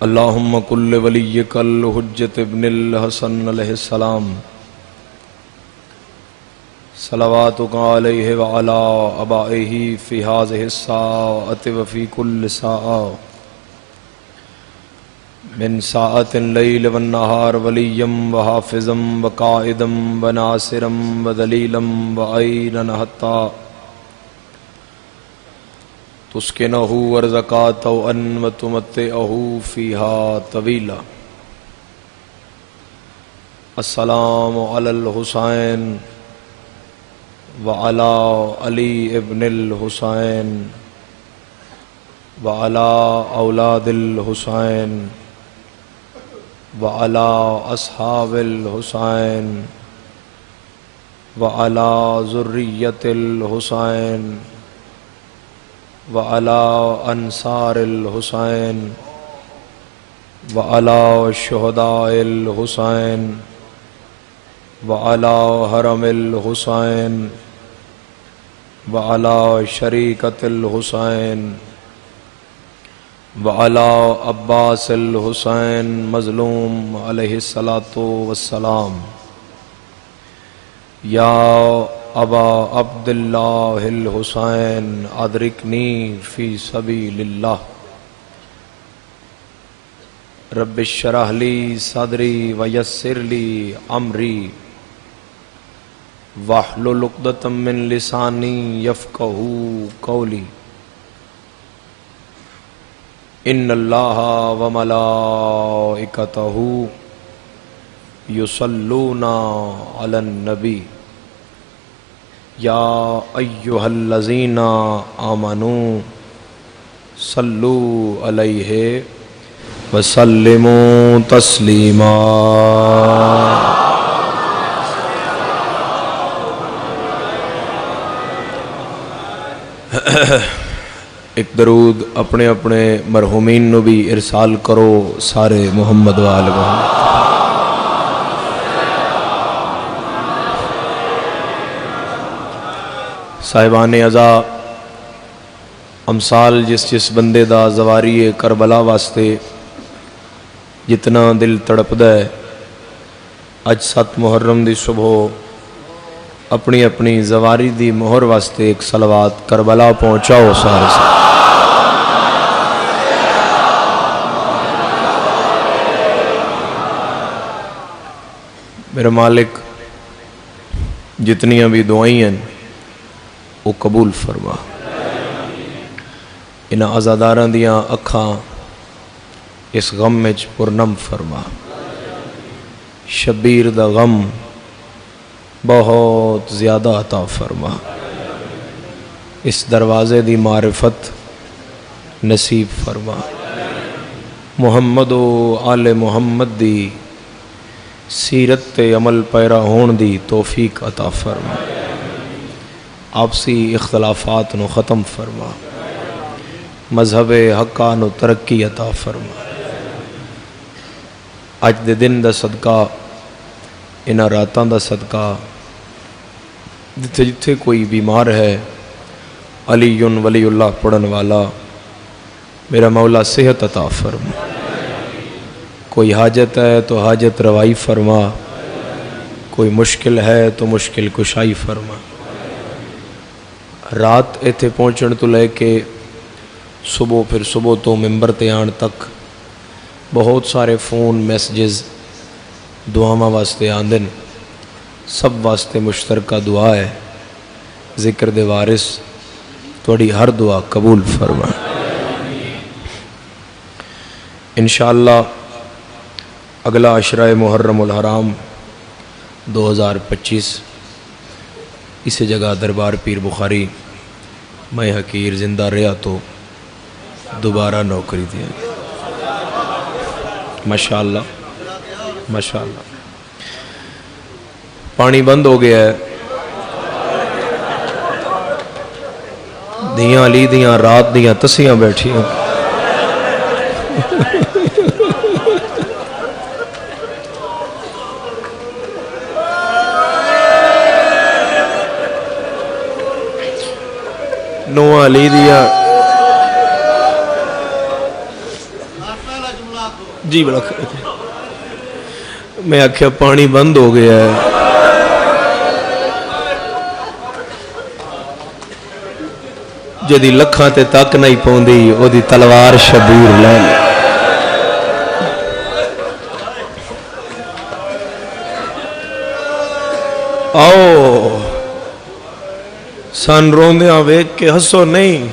اللہم کل ولیک الحجت ابن الحسن علیہ السلام صلواتک علیہ وعلا آبائہ فی ہذہ الساعۃ وفی کل ساعۃ من ساعۃ اللیل والنہار ولیا وحافظا وقائدا وناصرا ودلیلا وعینا حتی تسکنہ ورزقا طوعا وتمتعہ فیہا طویلا السلام علی الحسین وعلی علی ابن الحسین وعلی اولاد الحسین وعلی اصحاب الحسین وعلی ذریۃ الحسین وعلی انصار الحسین وعلی شہداء الحسین وعلی حرم الحسین وعلی شریکۃ الحسین وعلی عباس الحسین مظلوم علیہ الصلاۃ والسلام یا ابا عبداللہ الحسین ادرکنی فی سبیل اللہ رب اشرح لی صدری ویسر لی امری واحلل عقدۃ من لسانی یفقہوا قولی ان اللہ وملائکتہ یصلون علی النبی یا ایہا الذین آمنوا صلوا علیہ وسلموا تسلیما۔ ایک درود اپنے اپنے مرحومین نو بھی ارسال کرو سارے محمد وآل محمد۔ صاحبان عزا امثال جس بندے دا زواری کربلا واسطے جتنا دل تڑپدا ہے، اج 7 محرم دی صبح اپنی اپنی زواری دی مہر واسطے ایک صلوات کربلا پہنچاؤ سارے سے۔ میرے مالک جتنیاں بھی دعائیں ہیں وہ قبول فرما، انہاں عزاداراں دیاں اکھاں اس غم میں پرنم فرما، شبیر دا غم بہت زیادہ عطا فرما، اس دروازے دی معرفت نصیب فرما، محمد و آل محمد دی سیرت تے عمل پیرا ہون دی توفیق عطا فرما، آپسی اختلافات نو ختم فرما، مذہب حقا نو ترقی عطا فرما۔ اج دے دن دا صدقہ، انہاں راتاں دا صدقہ، جتھے جتھے کوئی بیمار ہے علی ولی اللہ پڑھن والا، میرا مولا صحت عطا فرما، کوئی حاجت ہے تو حاجت روائی فرما، کوئی مشکل ہے تو مشکل کشائی فرما۔ رات ایتھے پہنچن تو لے کے صبح، پھر صبح تو ممبر تے آن تک بہت سارے فون میسیجز دعاواں واسطے آندن، سب واسطے مشترکہ دعا ہے، ذکر دے وارث توڑی ہر دعا قبول فرما۔ انشاءاللہ اگلا عشرہ محرم الحرام 2025 اسی جگہ دربار پیر بخاری میں حقیر زندہ رہا تو دوبارہ نوکری دیا گیا۔ ماشاءاللہ ماشاءاللہ۔ پانی بند ہو گیا ہے، دیاں علی دیاں رات دیاں تسیاں بیٹھی ہیں۔ نو علی دیا جی بڑا کھڑے تھے. میں آخیا پانی بند ہو گیا ہے. جدی لکھاں تے تک نہیں پوندی او دی تلوار شبیر لے لے. آؤ سن روندیاں ویکھ کے ہسو نہیں،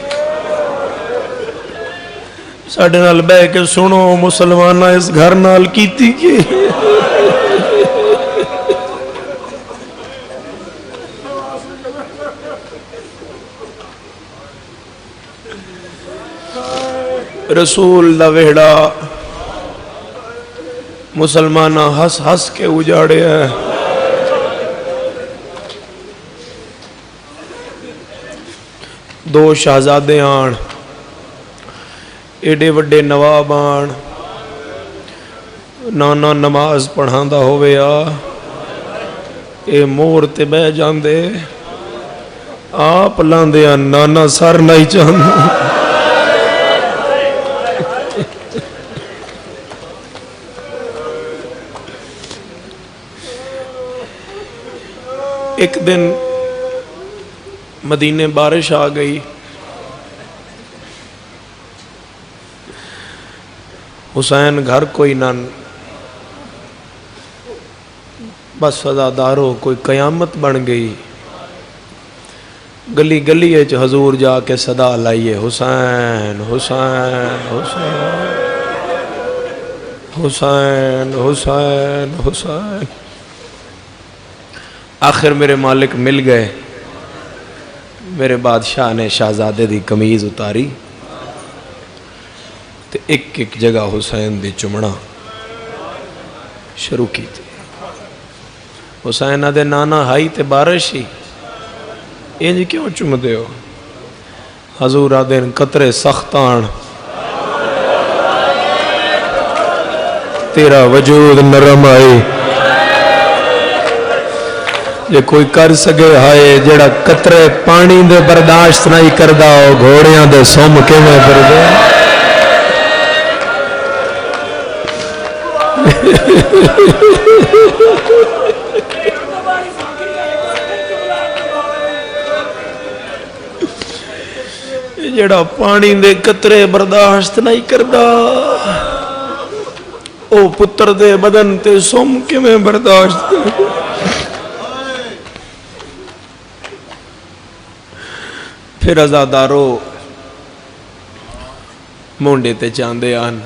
ساڈے نال بہ کے سنو مسلماناں اس گھر نال کیتی کی. رسول دا ویڑا مسلماناں ہس ہس کے اجاڑے ہیں. دو شہزادے آن، ایڈے وڈے نواب آن، نانا نماز پڑھاندا ہوئے آ، اے مور تے بہ جاندے، آپ لاندے آن نانا سر نہیں چاہندے. ایک دن مدینے بارش آ گئی، حسین گھر کوئی نہ، بس سزادارو کوئی قیامت بن گئی. گلی گلی حضور جا کے صدا لائیے حسین حسین حسین حسین حسین حسین. آخر میرے مالک مل گئے. میرے بادشاہ نے شہزادے دی قمیض اتاری تے ایک ایک جگہ حسین دی چمڑا شروع کی تھی. حسین دے نانا ہائی تے بارش ہی انج کیوں چم دے ہو؟ حضور آدھے قطرے سختان تیرا وجود نرم آئی. یہ کوئی کر سکے ہائے جڑا قطرے پانی دے برداشت نہیں کردہ ہو، گھوڑیاں دے سم کے میں بردے. جڑا پانی دے قطرے برداشت نہیں کردہ او پتر دے بدن تے سم کے میں برداشت کردہ. پھر ازادارو مونڈے تے چاندے آن،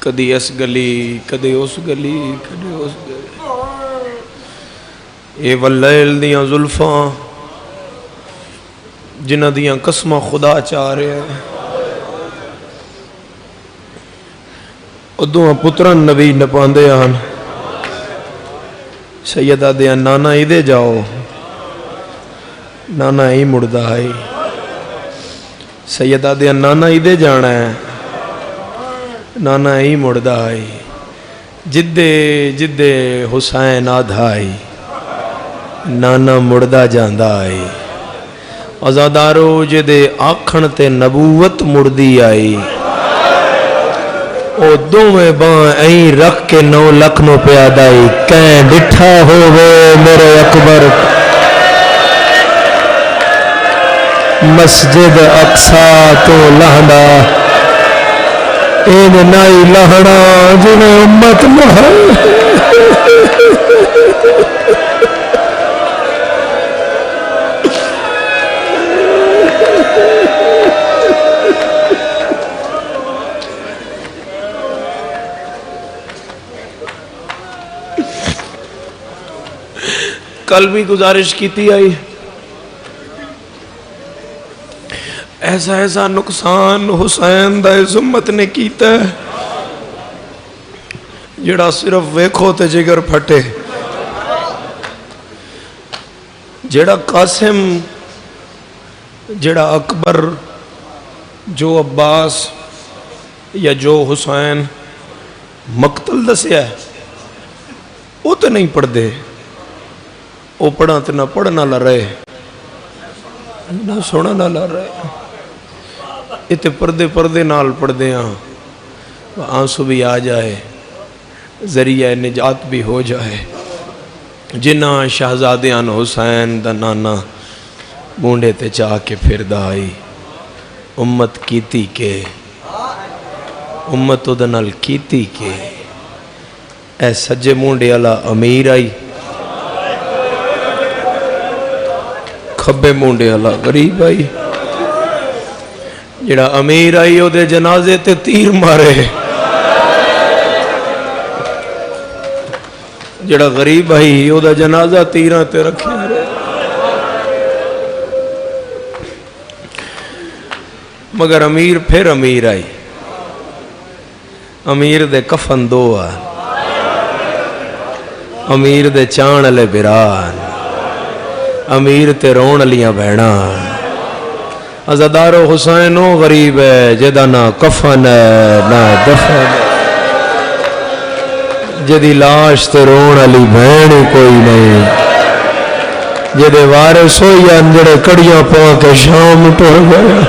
کدی اس گلی کدی اس گلی کدی اس گلی. اے واللیل دیاں زلفاں جنہ دیاں قسمہ خدا چاہ رہے ہیں. ادوہاں پتران نبی نپاندے آن. سیدہ دیاں نانا ہی دے جاؤ، نانا ہی مردہ ہے. سیدہ دیا نانا ہی دے جانا ہے، نانا ہی مردہ ہے. جدے جدے حسین آدھا ہے، نانا مردہ جاندہ ہے. ازادارو جدے آکھن تے نبوت مردی آئی، او دو میں باں این رکھ کے 9 لکھ نو پیادائی. کہیں ڈٹھا ہوئے میرے اکبر مسجد اقصا تو لہنا، این نائی لہنا جنہیں امت محل. کل بھی گزارش کیتی آئی، ایسا ایسا نقصان حسین دا اس امت نے کیتا ہے جڑا صرف ویکھو تے جگر پھٹے. جڑا قاسم، جڑا اکبر، جو عباس یا جو حسین مقتل دسیا ہے وہ تو نہیں پڑھ دے. وہ پڑھا تو نہ پڑھنا نہ رہے، نہ سونا نہ رہے. اتنے پردے پردے نال پڑھتے ہیں، آنسو بھی آ جائے، ذریعہ نجات بھی ہو جائے۔ جنہ شہزادیان حسین دا نانا بونڈے تے چاہ کے پھردا آئی، امت کیتی کے، امت دا نال کیتی کے، اے سجے مونڈے والا امیر آئی، کھبے مونڈے والا غریب آئی۔ جڑا امیر آئی او دے جنازے تے تیر مارے، جڑا غریب آئی او دا جنازہ تیراں تے رکھے رہے۔ مگر امیر پھر امیر آئی، امیر دے کفن دو آ، امیر دے چان لے بران، امیر تے رون لیاں بہنا۔ عزادارو حسین او غریب ہے جدا نہ کفن ہے نہ دفن ہے، جدی لاش تے رون علی بہن کوئی نہیں، جدے وارث ہوئی جڑے کڑیاں پا کے شام ٹر گئے۔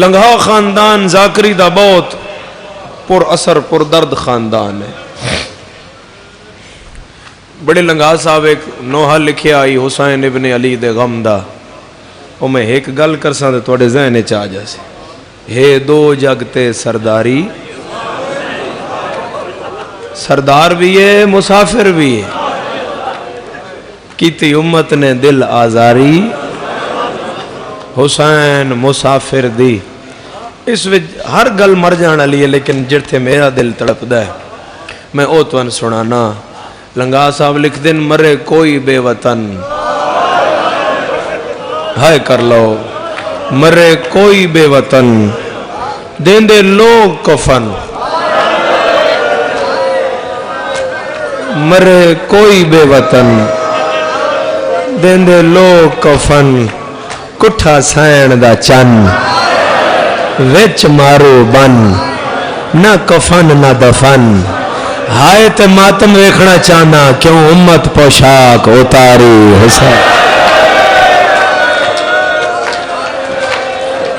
لنگھا خاندان زاکری دا بہت پر اثر پر درد خاندان ہے۔ بڑے لنگھا صاحب ایک نوحہ لکھے آئی حسین ابن علی دے غم دا، او میں ایک گل کر ساں تے تواڈے ذہن چ آ جاسے۔ ہے دو جگتے سرداری، سردار بھی ہے مسافر بھی ہے، کیتی امت نے دل آزاری، حسین مسافر دی۔ اس وچ ہر گل مر جانا لیے، لیکن جڑتے میرا دل تڑپدا ہے میں او تون سنانا۔ لنگا صاحب لکھ دن مرے کوئی بے وطن، ہائے کر لو مرے کوئی بے وطن، دین دے لوگ کفن، مرے کوئی بے وطن، دین دے لوگ کفن، کٹھا سین دا چن، وچ مارو بن، نہ کفن نہ دفن، ہائے تے ماتم ویکھنا چاہنا کیوں امت پوشاک اتاری حسین،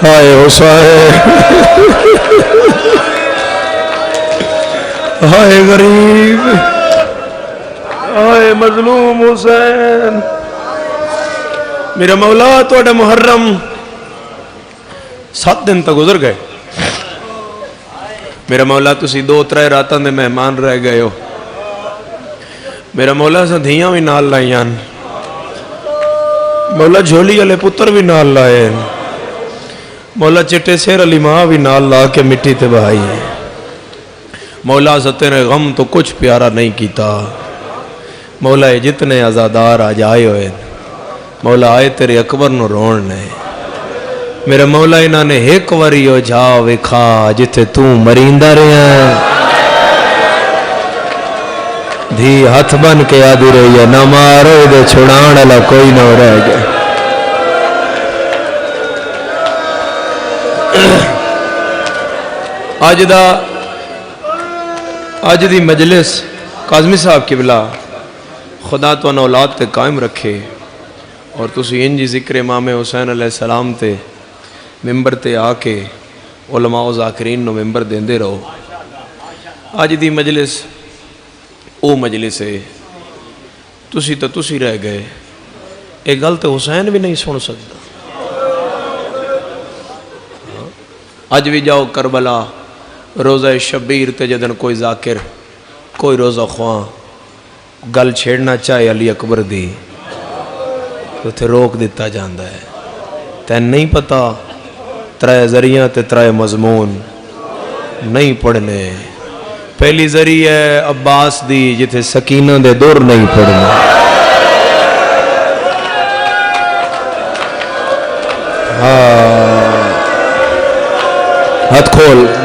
ہائے حسین، ہائے غریب، ہائے مظلوم حسین۔ میرا مولا توڑے محرم 7 دن تک گزر گئے، میرا مولا تسی 2-3 راتاں دے مہمان رہ گئے ہو، میرا مولا سا دھیاں بھی نال لائیاں، مولا جھولی والے پتر بھی نال لائے، مولا چٹے سیر علی ماں بھی نال لا کے مٹی تے بہائی، مولا سا تیرے غم تو کچھ پیارا نہیں کیتا، مولا جتنے عزادار آج آئے ہوئے، مولا آئے تیرے اکبر نو رون نے، میرا مولا انہاں نے ایک واری ہو جا وکھا جتھے تو مریندہ رہے ہیں، دھی ہاتھ بن کے آدھی رہی ہے، نہ مارو دے چھڑان والا کوئی نہ رہ گئے۔ آج دی مجلس قاظمی صاحب کی بلا خدا تو انہ اولاد تے قائم رکھے، اور تسی انجی ذکر امام حسین علیہ السلام تے ممبر تے آ کے علماء و ذاکرین نو ممبر دیندے رہو۔ آج دی مجلس او مجلس ہے، تسی رہ گئے، ایک گل تو حسین بھی نہیں سن سکتا۔ آج بھی جاؤ کربلا روزہ شبیر تے جدن کوئی ذاکر کوئی روزہ خواں گل چھیڑنا چاہے علی اکبر دی تو تھے روک دیتا جاندہ ہے۔ تین نہیں پتا 3 ذریعہ تے 3 مضمون نہیں پڑھنے، پہلی ذریعہ ہے عباس دی جتھے سکینہ دے دور نہیں پڑھنے،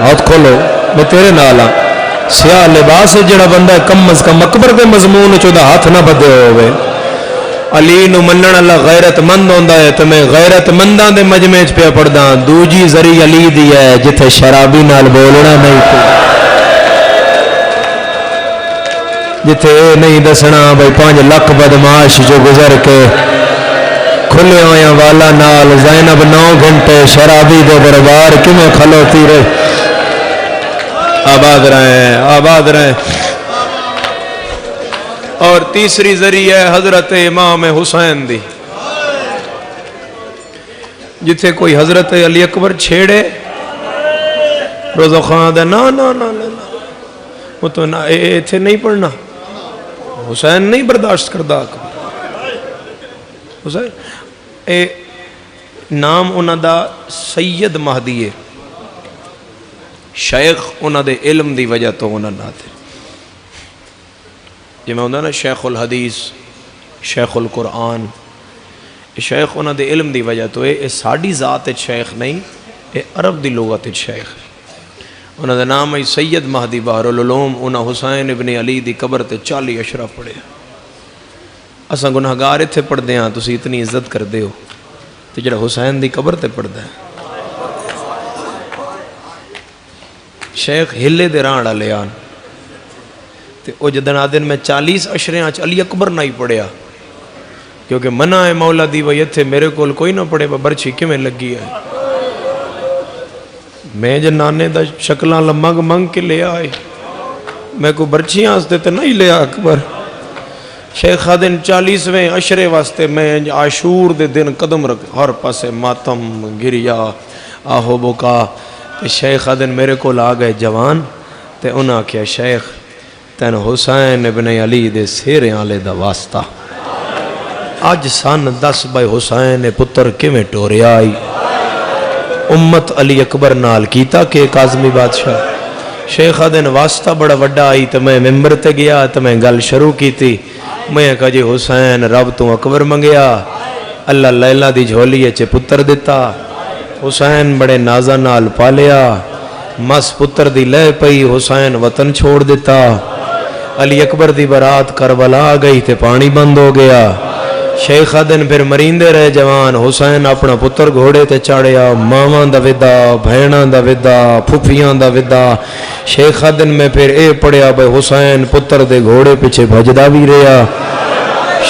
ہاتھ کھولو میں تیرے نالا سیاہ لباس جڑا بندہ کم از کم اکبر دے مضمون چودہ ہاتھ نہ بدے ہوئے۔ علی نو منن اللہ غیرت مند ہوندا ہے تو میں غیرت منداں دے مجمع چ پیا پڑھدا۔ دوجی ذری علی دی ہے جتھے شرابی نال بولنا نہیں پیا، جتھے اے نہیں دسنا بھئی 5 لاکھ بدماش جو گزر کے کھلے ہویا والا نال زینب 9 گھنٹے شرابی دے دربار کیوں کھلوتی رہے. آباد رہیں آباد رہیں. اور تیسری ذریعہ ہے حضرت امام حسین دی. جتھے کوئی حضرت علی اکبر چھیڑے روزہ خان دے نا نا نا نا وہ تو نا ایتھے نہیں پڑھنا. حسین نہیں برداشت کردہ. حسین اے نام انہاں دا سید مہدی ہے. شیخ انہاں دے علم دی وجہ تو انہاں نہ تھے. جی میں ہوندہ نا شیخ الحدیث شیخ القرآن. شیخ انہاں دے علم دی وجہ تو اے ساڑی ذات شیخ نہیں اے عرب دی لغت شیخ. انہاں دا نام ہے سید مہدی بحر العلوم. انہاں حسین ابن علی دی قبر تے 40 اشرف پڑھے. اساں گناہگار اتھے پڑھ دے ہاں تسی اتنی عزت کر دے ہو تے جڑا حسین دی قبر تے پڑھ دے. شیخ ہلے دے راں والے آن تے او جدن آدن میں 40 اشریاں علی اکبر نہ ہی پڑھیا کیونکہ منع ہے مولا دی وہی اتھے میرے کول کوئی نہ پڑھے برچھی کیویں لگی ہے. میں جنانے دا شکلاں لمنگ منگ کے لے آئے میں کو برچیاں واسطے تے نہیں لیا اکبر. شیخ آدن 40ویں اشرے واسطے میں عاشور دے دن قدم رکھ ہر پاسے ماتم گریا آہو بکا. شیخ آدن میرے کو آ گئے جوان تے انہاں کیا شیخ تین حسین ابن علی دے سیرے آلے دا واسطہ آج سن 10 بھائی حسین پتر کیویں ٹوریا آئی. امت علی اکبر نال کیتا کہ کاظمی بادشاہ. شیخ آدن واسطہ بڑا وڈا آئی تو میں ممبر تے گیا تو میں گل شروع کی تھی. میں کہا جی حسین رب تو اکبر منگیا اللہ لیلہ دی جھولی اچھے پتر دیتا. حسین بڑے نازہ نال پالیا مس پتر دی لے پئی. حسین وطن چھوڑ دیتا. علی اکبر دی برات کربلا آ گئی تے پانی بند ہو گیا. شیخ آدن پھر مریندے رہے جوان. حسین اپنا پتر گھوڑے تے چاڑیا ماواں دا ودا بھیناں دا ودا پھپھیاں دا ودا. شیخ آدن میں پھر اے پڑیا بھائی حسین پتر دے گھوڑے پیچھے بھجدا بھی رہا.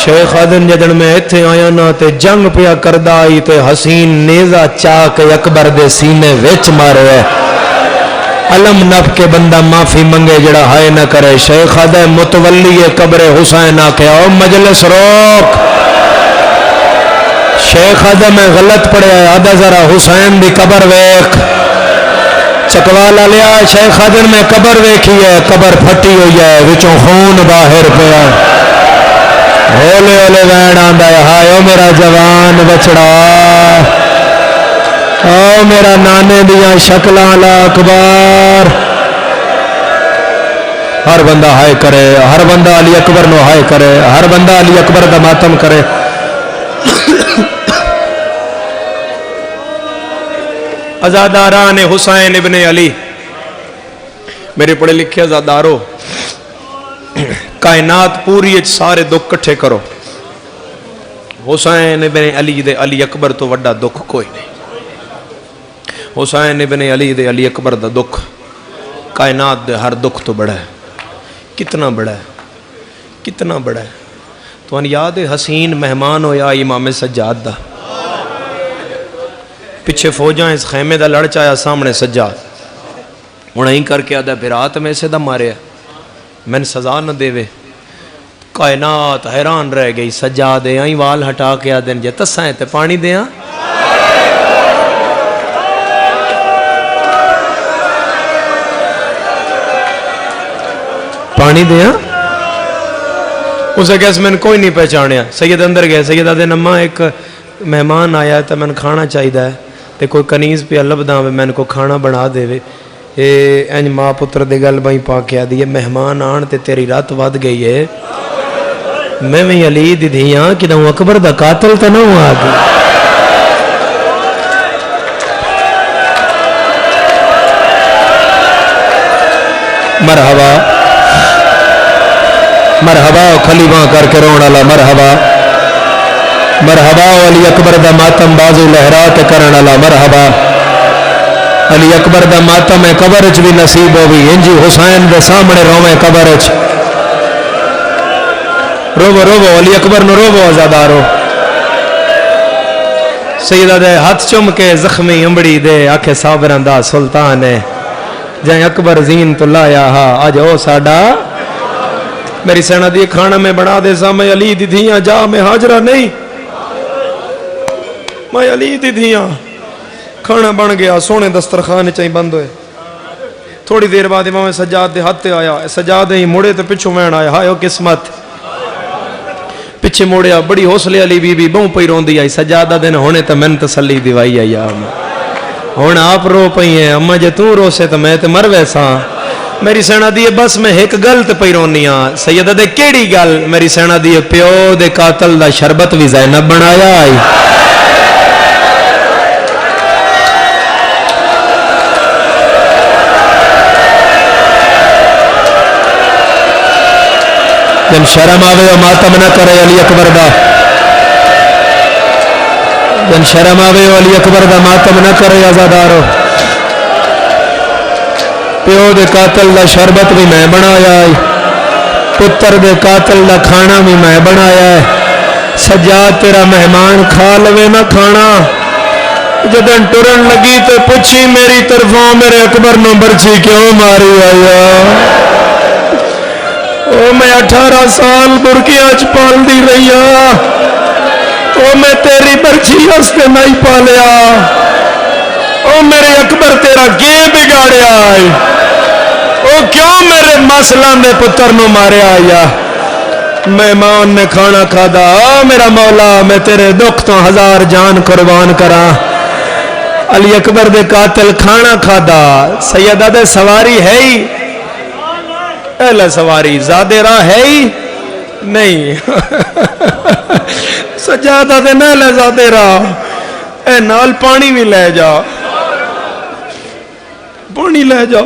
شیخ آدن جدن میں ایتھے آیا نا تے جنگ پیا کردہ آئی تے حسین نیزہ چاک اکبر دے سینے ویچ مارے ہے. علم نف کے بندہ معافی منگے جڑا ہائے نہ کرے. شیخ آدن متولی قبر حسین آکے او مجلس روک. شیخ آدم میں غلط پڑے ہے آدھا ذرا حسین دی قبر ویک. چکوالا لیا شیخ آدم میں قبر ویکھی ہے قبر پھٹی ہوئی ہے وچوں خون باہر پیا. ہولے ہولے وین آندا ہے ہائے او میرا جوان بچڑا او میرا نانے دیاں شکلاں لا اکبر. ہر بندہ ہائے کرے ہر بندہ علی اکبر نو ہائے کرے ہر بندہ علی اکبر دا ماتم کرے. ازاداران حسین ابن علی میرے پڑھے لکھے ازادارو کائنات پوری سارے دکھ کٹھے کرو. حسین ابن علی دے علی اکبر تو وڈا دکھ کوئی نہیں. حسین ابن علی دے علی اکبر دا دکھ کائنات دے ہر دکھ تو بڑا ہے. کتنا بڑا ہے کتنا بڑا ہے. تو ان یاد حسین مہمان ہویا امام سجاد دا پچھے فوجاں اس خیمے دا لڑ چایا سامنے سجاد انہیں ہی کر کے آدھا پھر آت میں سے دا مارے میں نے سزا نہ دے وے. کائنات حیران رہ گئی. سجاد آئی وال ہٹا کے آدھیں جے تسائیں تے پانی دیاں پانی دیاں. اسے کہا میں نے کوئی نہیں پہچانیا. سید اندر گئے. سید آدھے نمہ ایک مہمان آیا ہے تو میں نے کھانا چاہی دا ہے تے کوئی کنیز پہ لب دا میں نے کو کھانا بنا دے وے. انج ماں پتر دے گل بھائی پا کے آدھی ہے مہمان آن تے تیری رات ود گئی ہے. میں علی دی دھیاں کہ نہ اکبر دا قاتل تے نہ ہوا آگے. مرحبا مرحبا خلیواں کر کے رونا لا مرحبا مرحبا علی اکبر دا ماتم بازو لہرات کرن والا مرحبا. علی اکبر دا ماتم ہے قبر چ بھی نصیب ہوئی. انجی حسین دے سامنے روے قبر چ روو روو علی اکبر نو روو آزادارو سیدہ دے ہاتھ چم کے زخمی امبڑی دے آکھے صابران دا سلطان ہے جائیں اکبر زین تو لایا ہا آج او ساڑا میری سینہ دی کھانا میں بنا دے سا میں علی دی دھیاں جا میں حاجرہ نہیں میں علی دی دھیاں کھانا بن گیا سونے دسترخوان چاہی بند ہوئے تھوڑی دیر بعد امام سجاد دے ہاتھ آیا سجاد ہی موڑے تے پچھو مین آیا ہائے او قسمت پچھے موڑیا بڑی حوصلے علی بی بی بہوں پئی رون دی آئی سجادہ دن ہونے تے میں تسلی دیوائی آئی ہونا آپ رو پئی ہیں اما جے تو رو سے تو میں تے مر ویسا میری سینہ دی بس میں ایک گل تے پئی رونی ہاں سیدہ دے کیڑی گل میری سینہ دی پیو دے قاتل دا شربت بھی زینب بنایا آئی جن شرم آوے و ماتم نہ کرے علی اکبر دا جن شرم آوے و علی اکبر دا ماتم نہ کرے آزادارو پیو دے قاتل دا شربت بھی میں بنایا ہے پتر دے قاتل دا کھانا بھی میں بنایا ہے سجاد تیرا مہمان کھا لوے نہ کھانا جدن ٹرن لگی تو پوچھی میری طرفوں میرے اکبر نو برچی کیوں ماری آیا او میں 18 سال برکیاں چ پال دی رہی او میں تیری برچی ہستے نہیں پالیا او میرے اکبر تیرا کی بگاڑیا او کیوں میرے مسلان دے پتر نو ماریا آیا مہمان نے کھانا کھا دا میرا مولا میں تیرے دکھ تو 1000 جان قربان کرا علی اکبر دے قاتل کھانا کھا دا سیدہ دے سواری ہے ہی اہلا سواری زیادہ راہ ہے ہی نہیں سجادہ دے نہ لے زیادہ راہ اے نال پانی بھی لے جا پانی لے جا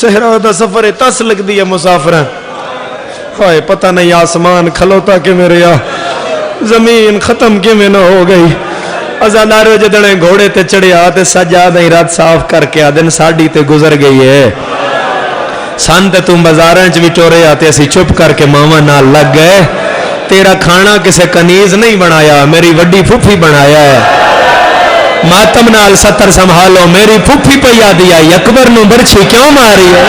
صحرا دا سفر تس لگ دیا مسافر ہائے پتہ نہیں آسمان کھلوتا کہ میرے زمین ختم کی میں نہ ہو گئی ازالارو جدنے گھوڑے تے چڑھے آتے سجادہ ہی رات صاف کر کے آدن ساڑی تے گزر گئی ہے سن تے تم بازاریں چ بھی ٹورے آتے اسی چپ کر کے ماما نال لگ گئے تیرا کھانا کسے کنیز نہیں بنایا میری وڈی پھوپھی بنایا ہے ماتم نال 70 سنبھالو میری پھوپھی پہ یاد آئی اکبر نو برچھی کیوں ماری ہے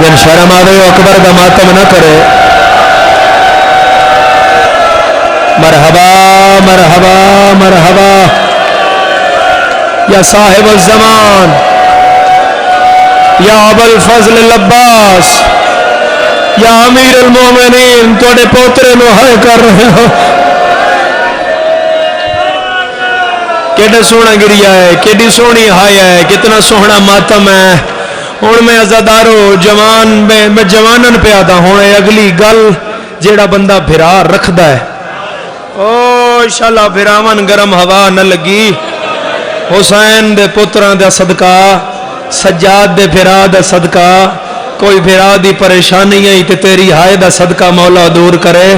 جن شرم آوے اکبر دا ماتم نہ کرے مرحبا مرحبا مرحبا یا صاحب الزمان یا ابو الفضل العباس یا امیر المومنین توڑے پوترے نو ہائے کر رہے ہو کیڑے سونا گریا ہے کیڑی سونی ہائے ہے کتنا سونا ماتم ہے ہون میں عزادارو جوان میں جوانن پہ آتا ہون اگلی گل جیڑا بندہ بھرا رکھ دا ہے او شالا بھراون گرم ہوا نہ لگی حسین دے پتران دے صدقہ سجاد دے بھرا دے صدقہ کوئی بھرا دی پریشانی ہے تے تیری ہائے دا صدقہ مولا دور کرے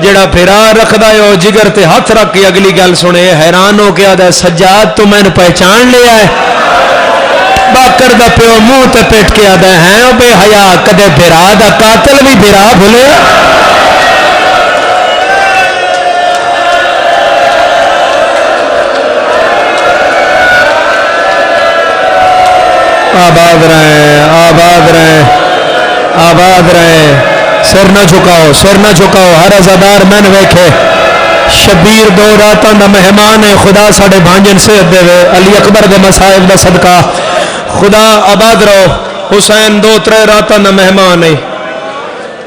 جڑا بھرا رکھ دا ہے او جگر تے ہاتھ رکھ کے اگلی گل سنے حیران ہو کے آدھا سجاد تو میں نے پہچان لیا ہے باکر دا پیو منہ تے پیٹ کے آدھا ہے او بے حیا کدے بھرا دا قاتل بھی بھرا بھولے آباد رہیں آباد رہیں آباد رہیں سر نہ جھکاؤ ہر عزادار میں نے ویکھے شبیر 2 راتاں دا مہمان ہے خدا ساڑے بھانجن سے دے وے علی اکبر دے مسائب دا صدقہ خدا آباد رہو حسین 2-3 راتاں دا مہمان ہے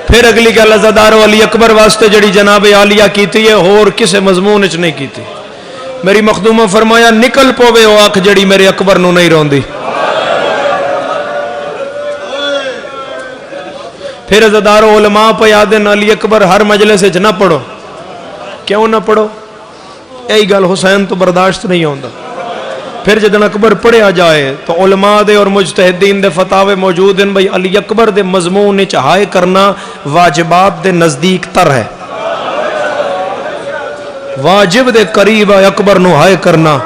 پھر اگلی گل عزادارو علی اکبر واسطے جڑی جناب عالیہ کیتی ہے اور کسے مضمون اچ نہیں کیتی میری مخدومہ فرمایا نکل پوے او آنکھ جڑی میرے اکبر نو نہیں روندی پھر عزادارو علماء پہ یادن علی اکبر ہر مجلس سے نہ پڑھو کیوں نہ پڑھو یہی گل حسین تو برداشت نہیں ہوندہ پھر جدن اکبر پڑھیا جائے تو علماء دے اور مجتہدین دے فتاوے موجود ہیں بھئی علی اکبر دے مضمون چاہائے کرنا واجبات دے نزدیک تر ہے واجب دے قریب اکبر نو ہائے کرنا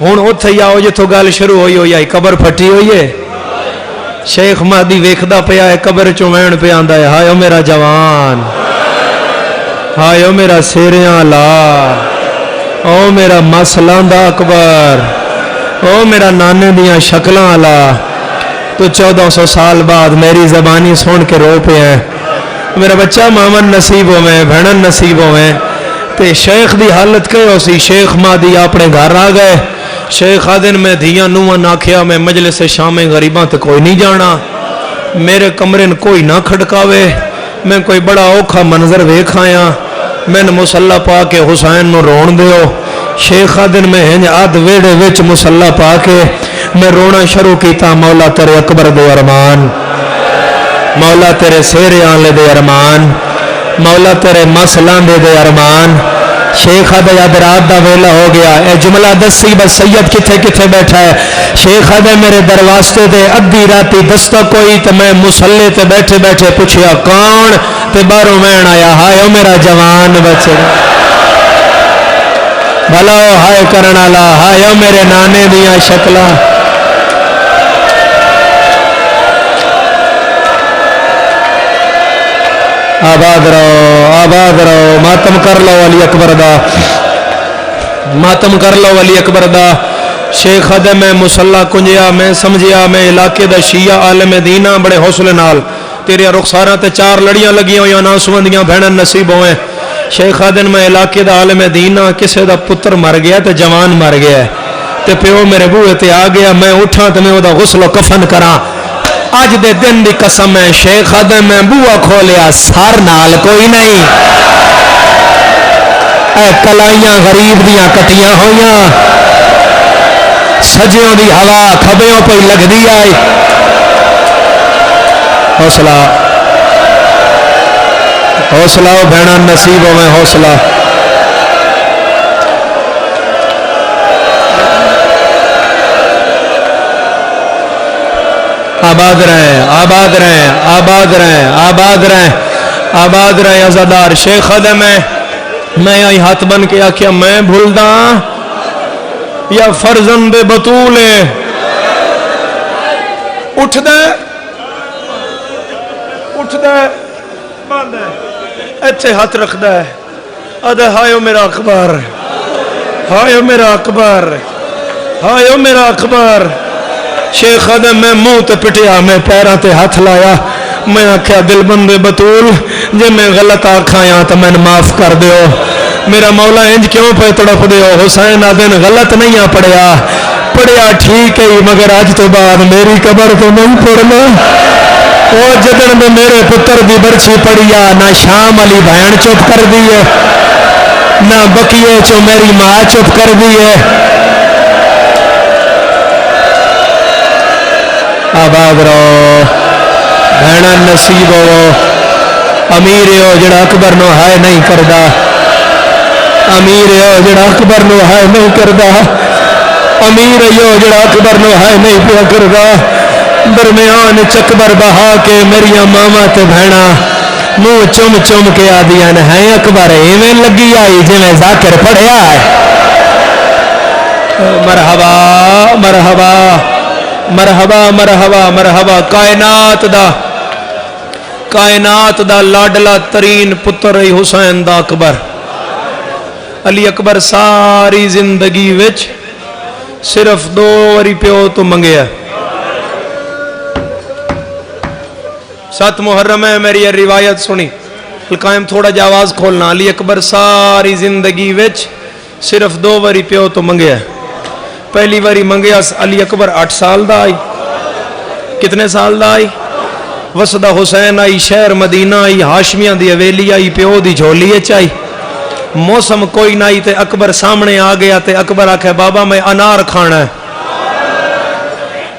ہون اتھے یا ہو جتو گل شروع ہوئی ہو یا قبر پھٹی ہوئی ہے شیخ مہدی ویکھدا پیا ہے قبر چوں وین پہ آندا ہے ہائے او میرا جوان، ہائے او میرا سیریاں لا، او میرا مسلاں دا اکبر، او میرا نانے دیاں شکلاں والا، تو 1400 سال بعد میری زبانی سن کے رو پہ ہے میرا بچہ مامن نصیب ہوئے بھینن نصیب ہوئے۔ تے شیخ دی حالت کہے ہو سی، شیخ مہدی اپنے گھر آ گئے، شیخ آدن میں دھیاں نوہاں ناکھیا میں مجلس شام غریباں تے کوئی نہیں جانا، میرے کمرے کوئی نہ کھڑکاوے، میں کوئی بڑا اوکھا منظر ویکھ آیا، میں نے مصلی پا کے حسین نو رون دیو۔ شیخ آدن میں ہنج آدھ ویڑے وچ مصلی پا کے میں رونا شروع کیتا، مولا تیرے اکبر دے ارمان، مولا تیرے سیرے آنلے دے ارمان، مولا تیرے مسلان دے ارمان۔ شیخ آدھے یاد رات دا ویلا ہو گیا، اے جملہ دسی بس سید کتھے کتھے بیٹھا ہے۔ شیخ آدھے میرے درواستے دے ادھی راتی دستا کوئی، تو میں مسلے تے بیٹھے بیٹھے پوچھیا کون، تے باروں وین آیا ہائے او میرا جوان بچے، بھلا او ہائے کرنا لا، ہائے او میرے نانے دیاں شکلا۔ آباد رہو، ماتم کر لو علی اکبر دا، ماتم کر لو علی اکبر دا۔ شیخ آدھے میں مصلی کنجیا، میں سمجھیا میں علاقے دا شیعہ عالم دینہ بڑے حوصلے نال، تیرے رخساراں تے 4 لڑیاں لگیاں ہویاں نا سوندیاں بہنن نصیب ہوئے۔ شیخ آدھے میں علاقے دا عالم دینہ، کسے دا پتر مر گیا تے جوان مر گیا تے پیو میرے بوئے تے آ گیا، میں اٹھا تے میں او دا غسل و کفن کراں۔ آج دے دن دی قسم ہے، شیخ آدھے میں بوہ کھولیا سار نال کوئی نہیں، اے کلائیاں غریب دیاں کٹیاں ہویاں، سجیوں دی ہوا کھبیوں پہ لگ دی آئی۔ حوصلہ حوصلہ بھیڑا نصیب ہوئے حوصلہ۔ آباد رہیں آباد رہیں آباد رہیں آباد رہیں آباد رہیں عزادار۔ شیخ آدھے میں آئی ہاتھ بن کے آکھیا میں بھول دا یا فرزند بطول اٹھ دے باندھ دے ایتھے ہاتھ رکھ دے آدھے ہائے میرا اکبر، ہائے میرا اکبر، ہائے میرا اکبر۔ شیخ آدھے میں منہ تے پٹیا، میں پیروں تے ہاتھ لایا، میں آکھیا دل بندے بطول جے میں غلط آکھایا تو میں معاف کر دیو، میرا مولا انج کیوں پہ تڑپ دیو۔ حسین آدن غلط نہیں پڑھیا ٹھیک ہے مگر آج تو بعد میری قبر تو نہیں پڑھنا۔ وہ جدن میں میرے پتر دی برچھی پڑھیا، نہ شام علی بہن چپ کر دیئے، نہ بکیے چو میری ماں چپ کر دیئے۔ آباد رہو، بہنا نصیب ہو، امیر ہو جڑا اکبر نو ہائے نہیں کردا، امیر ہو جڑا اکبر نو ہائے نہیں کردا، امیر ہو جڑا اکبر نو ہائے نہیں پیا کردا۔ درمیان چکبر بہا کے میریاں ماما تے بہنا منہ چم چم کے آدیاں ہے اکبر ایویں لگی آئی جی میں ذاکر پڑھیا ہے۔ مرحبا مرحبا مرحبا مرحبا مرحبا۔ کائنات دا لاڈلا ترین پتر ہے حسین دا اکبر۔ علی اکبر ساری زندگی وچ صرف 2 واری پیو تو منگیا۔ 7 محرم ہے میری یہ روایت سنی القائم تھوڑا جا آواز کھولنا۔ علی اکبر ساری زندگی وچ صرف 2 واری پیو تو منگیا۔ پہلی واری منگیا علی اکبر 8 سال دا آئی۔ کتنے سال دا آئی؟ وسدہ حسین آئی، شہر مدینہ آئی، ہاشمیاں دی حویلی آئی، پیو دی جھولی چائی۔ موسم کوئی نہ آئی تے اکبر سامنے آ گیا تے اکبر آکھے بابا میں انار کھانا ہے۔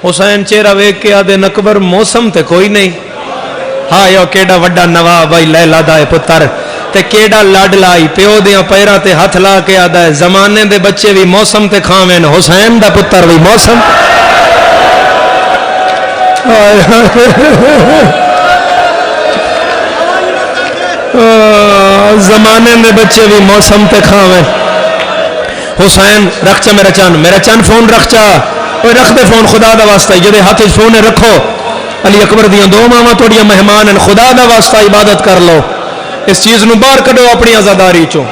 حسین چہرہ ویکھ کے آدھے اکبر موسم تے کوئی نہیں۔ ہاں یو کیڑا وڈا نواب بھائی لیلا دا پتر تے کیڑا لاڈ لائی، پیو دیاں پیراں تے ہاتھ لا کے آدھا ہے زمانے دے بچے بھی موسم تے کھاویں، حسین دا پتر بھی موسم۔ زمانے دے بچے بھی موسم تے کھاویں۔ حسین رکھ چا میرا چان فون رکھ چا، رکھ دے فون خدا دا واسطہ جدے ہاتھ فون رکھو علی اکبر دیاں دو ماواں تھوڑیاں مہمان ہیں، خدا دا واسطہ عبادت کر لو، اس چیز نو باہر کڈو اپنی آزاداری چوں۔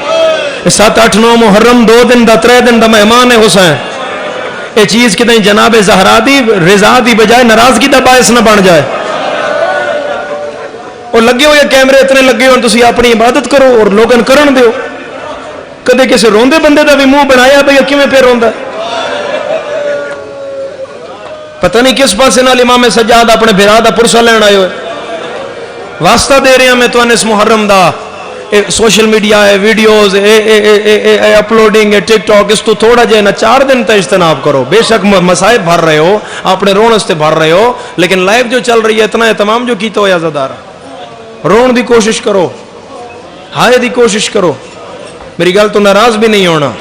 7 8 9 محرم 2 دن دا 3 دن دا مہمان ہے حسین، یہ چیز کتنے جناب زہرا دی رضا دی بجائے ناراضگی دا باعث نہ بن جائے۔ اور لگے ہوئے کیمرے اتنے لگے ہوئے، تسی اپنی عبادت کرو اور لوگن کرن دیو۔ کدے کسی روندے بندے دا بھی منہ بنایا بھئی کیویں پہ روندا، پتہ نہیں کس پاسے نال امام سجاد اپنے بھرا دا پرسا لین آئے ہوئے۔ واسطہ دے رہے ہیں میں تو اس محرم دا، سوشل میڈیا ہے، ویڈیوز اپلوڈنگ ہے، ٹک ٹاک، اس تو تھوڑا جائے نا 4 دن تا اجتناب کرو۔ بے شک مسائب بھر رہے ہو، اپنے رون استے بھر رہے ہو، لیکن لائف جو چل رہی ہے اتنا اہتمام جو کیتا ہو یا زدارہ، رون دی کوشش کرو، ہائے دی کوشش کرو۔ میری گل تو ناراض بھی نہیں ہونا،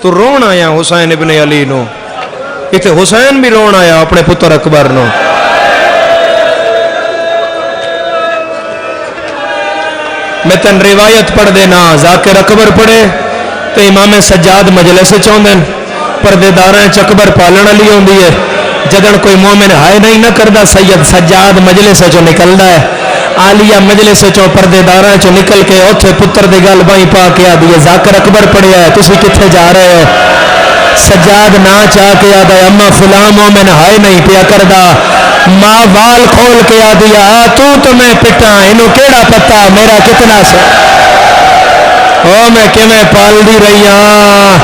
تو رون آیا حسین ابن علی نو، اتنے حسین بھی رون آیا اپنے پتر اکبر نو۔ میں تن روایت پڑھ دینا، ذاکر اکبر پڑھے تو امام سجاد مجلس چاہندن، پردے داراں اکبر پالن والی ہوندی ہے، جدن کوئی مومن ہائے نہیں نہ کردا سید سجاد مجلس چوں نکلدا ہے، عالیہ مجلس چوں پردے داراں چوں نکل کے اوتھے پتر دی گل بائی پا کے آدی ہے ذاکر اکبر پڑھیا ہے، تسی کتھے جا رہے ہو؟ سجاد نہ چاہ کے آدھا ہے اما فلاں مومن ہائے نہیں پیا کردا، ماں وال کھول کے آدھی تو میں پٹا انہوں کیڑا پتا میرا کتنا سے او میں کیویں پال دی رہی ہاں۔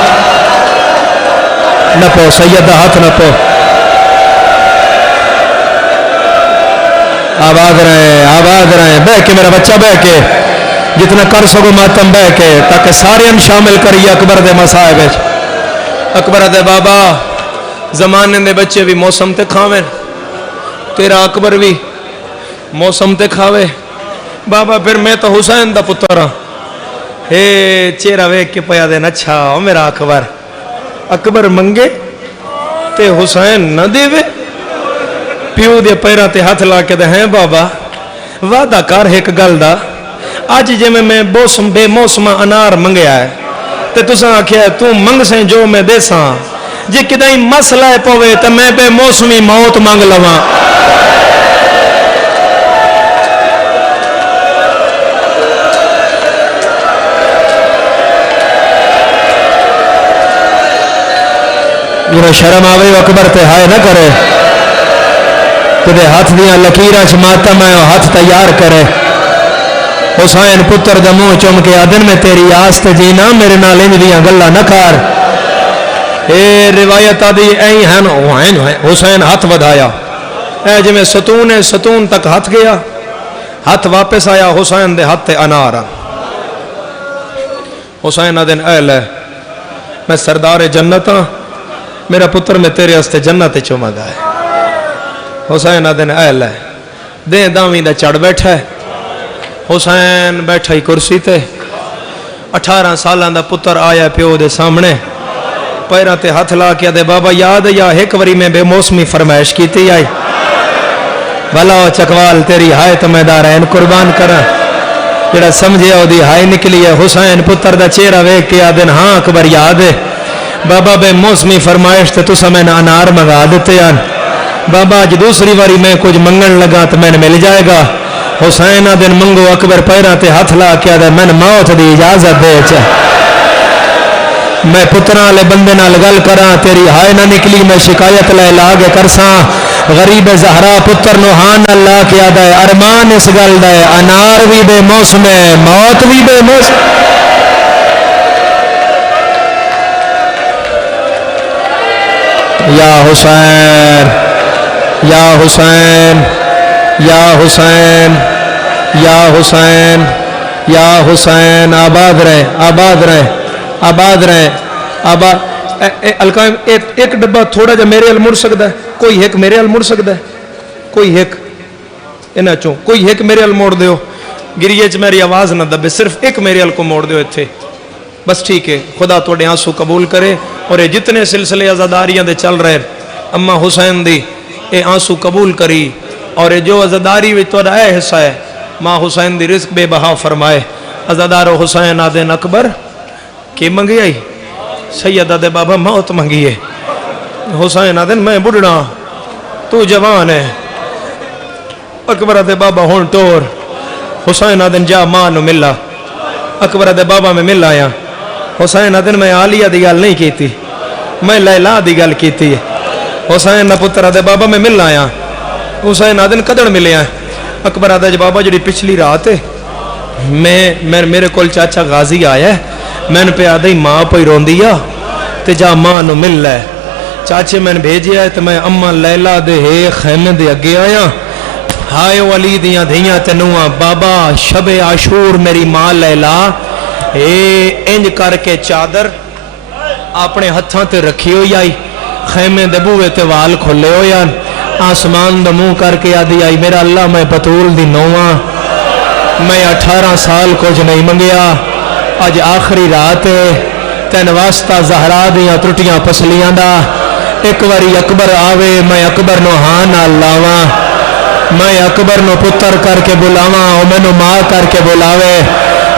نہ پو سیدہ ہاتھ نہ پو، آباد رہے بہ کے میرا بچہ بہ کے جتنا کر سکو ماتم بہ کے، تاکہ سارے ہم شامل کریے اکبر دے مسائب۔ اکبر دے بابا زمانے دے بچے بھی موسم تے کھاویں، تیرا اکبر بھی موسم تے کھاوے بابا، پھر میں تو حسین دا پتر ہاں۔ اے چہرہ ویکھ کے پیا دین اچھا او میرا اکبر، اکبر منگے تے حسین نہ دیوے، پیو دے پیراں تے ہاتھ لا کے دے ہیں بابا وعدہ کر ایک گل دا، اج جے میں بے موسم انار منگیا ہے تے تساں آکھیا تو منگ سیں جو میں دے ساں، جے کدیں مسئلہ پوے تے میں بے موسمی موت منگ لواں۔ شرم آوے اکبر تے ہائے نہ کرے، تے ہاتھ دیاں لکیراں چ ماتم ہے ہاتھ تیار کرے۔ حسین پتر دا منہ چوم کے آدن میں تیری آس تے جینا، میرے نال انج دیاں گلاں نہ کر۔ اے روایت آدی این ہیں حسین ہاتھ ودھایا، اے جی میں ستون ہے ستون تک ہاتھ گیا، ہاتھ واپس آیا حسین دے ہاتھ تے انار۔ حسین آدن اے لے میں سردار جنت ہاں، میرا پتر میں تیرے ہستے جنت چوما گا ہے۔ حسین آدن اے لے دے داویں دا چڑھ بیٹھا ہے، حسین بیٹھا ہی کرسی تے، 18 سالاں دا پتر آیا پیو دے سامنے، پیراں تے ہاتھ لا کے دے بابا یاد یا ایک وری میں بے موسمی فرمائش کیتی آئی، بھلا چکوال تیری ہائے تو میں دارین قربان کرا، جڑا سمجھے او دی ہائے نکلی ہے۔ حسین پتر دا چہرہ ویکھ کے آدن ہاں اکبر یاد ہے بابا بے موسمی فرمائش تے تسا میں انار منگا دیتے ہیں بابا، اج دوسری واری میں کچھ منگن لگا تو میں مل جائے گا۔ حسین آدن منگو، اکبر پیراں تے ہاتھ لا کے آدھے میں موت دی اجازت دے چاہ، میں پتراں لے بندے نال گل کراں، تیری ہائے نہ نکلی میں شکایت لے لاگے کرساں۔ غریب زہرا پتر نو ہان اللہ کے آدھے ارمان اس گل دے، انار بھی بے موسم ہے موت بھی بے موسم۔ یا حسین یا حسین یا حسین یا حسین یا حسین، آباد رہے آباد رہے آباد رہے آباد۔ القائم ایک ڈبہ تھوڑا جا میرے ال مڑ سکتا ہے، کوئی ایک میرے ال مڑ سکتا ہے، کوئی ایک انہاں چوں کوئی ایک میرے ال موڑ دیو، گریے چ میری آواز نہ دبے، صرف ایک میرے ال کو موڑ دیو اتھے بس، ٹھیک ہے۔ خدا توڑے آنسو قبول کرے، اور یہ جتنے سلسلے عزاداریاں دے چل رہے اما حسین دی اے آنسو قبول کری، اور جو عزاداری وچ توڑا اے حصہ ہے ماں حسین دی رزق بے بہا فرمائے۔ عزادار حسین آدن اکبر کی منگی آئی، سید آدھے بابا موت منگی ہے۔ حسین آدن میں بڑھنا تو جوان ہے، اکبر دے بابا ہون ٹور حسین آدن جا ماں نو ملا اکبر دے بابا میں مل آیا حسین آدن میں عالیہ دی گل نہیں کیتی میں لیلا دی گل کیتی ہے حسین نہ پتر دے بابا میں مل آیا حسین آدن کدڑ ملے ہیں اکبر دے بابا جڑی پچھلی رات ہے میں میرے کول چاچا غازی آیا ہے میں نے پہ آدھائی ماں پہ روندیا تے جا ماں نو مل لے چاچے میں نے بھیجیا ہے تو میں اماں لیلا دے خیمے دے اگے آیا ہائے ولی دیاں دھیاں تنواں بابا شب عاشور میری ماں لیلا انج کر کے چادر اپنے ہتھاں تے رکھی ہوئی آئی خیمے دے بوئے تے وال کھلے ہوئی آسمان دا منہ کر کے آدھی آئی میرا اللہ میں بطول دی نواں میں 18 سال کچھ نہیں منگیا آج آخری رات ہے تین واسطہ زہرا دیاں ترٹیاں پسلیاں دا ایک واری اکبر آوے میں اکبر نو ہاں نہ لاواں میں اکبر نو پتر کر کے بلاواں او میں نو ماں کر کے بلاوے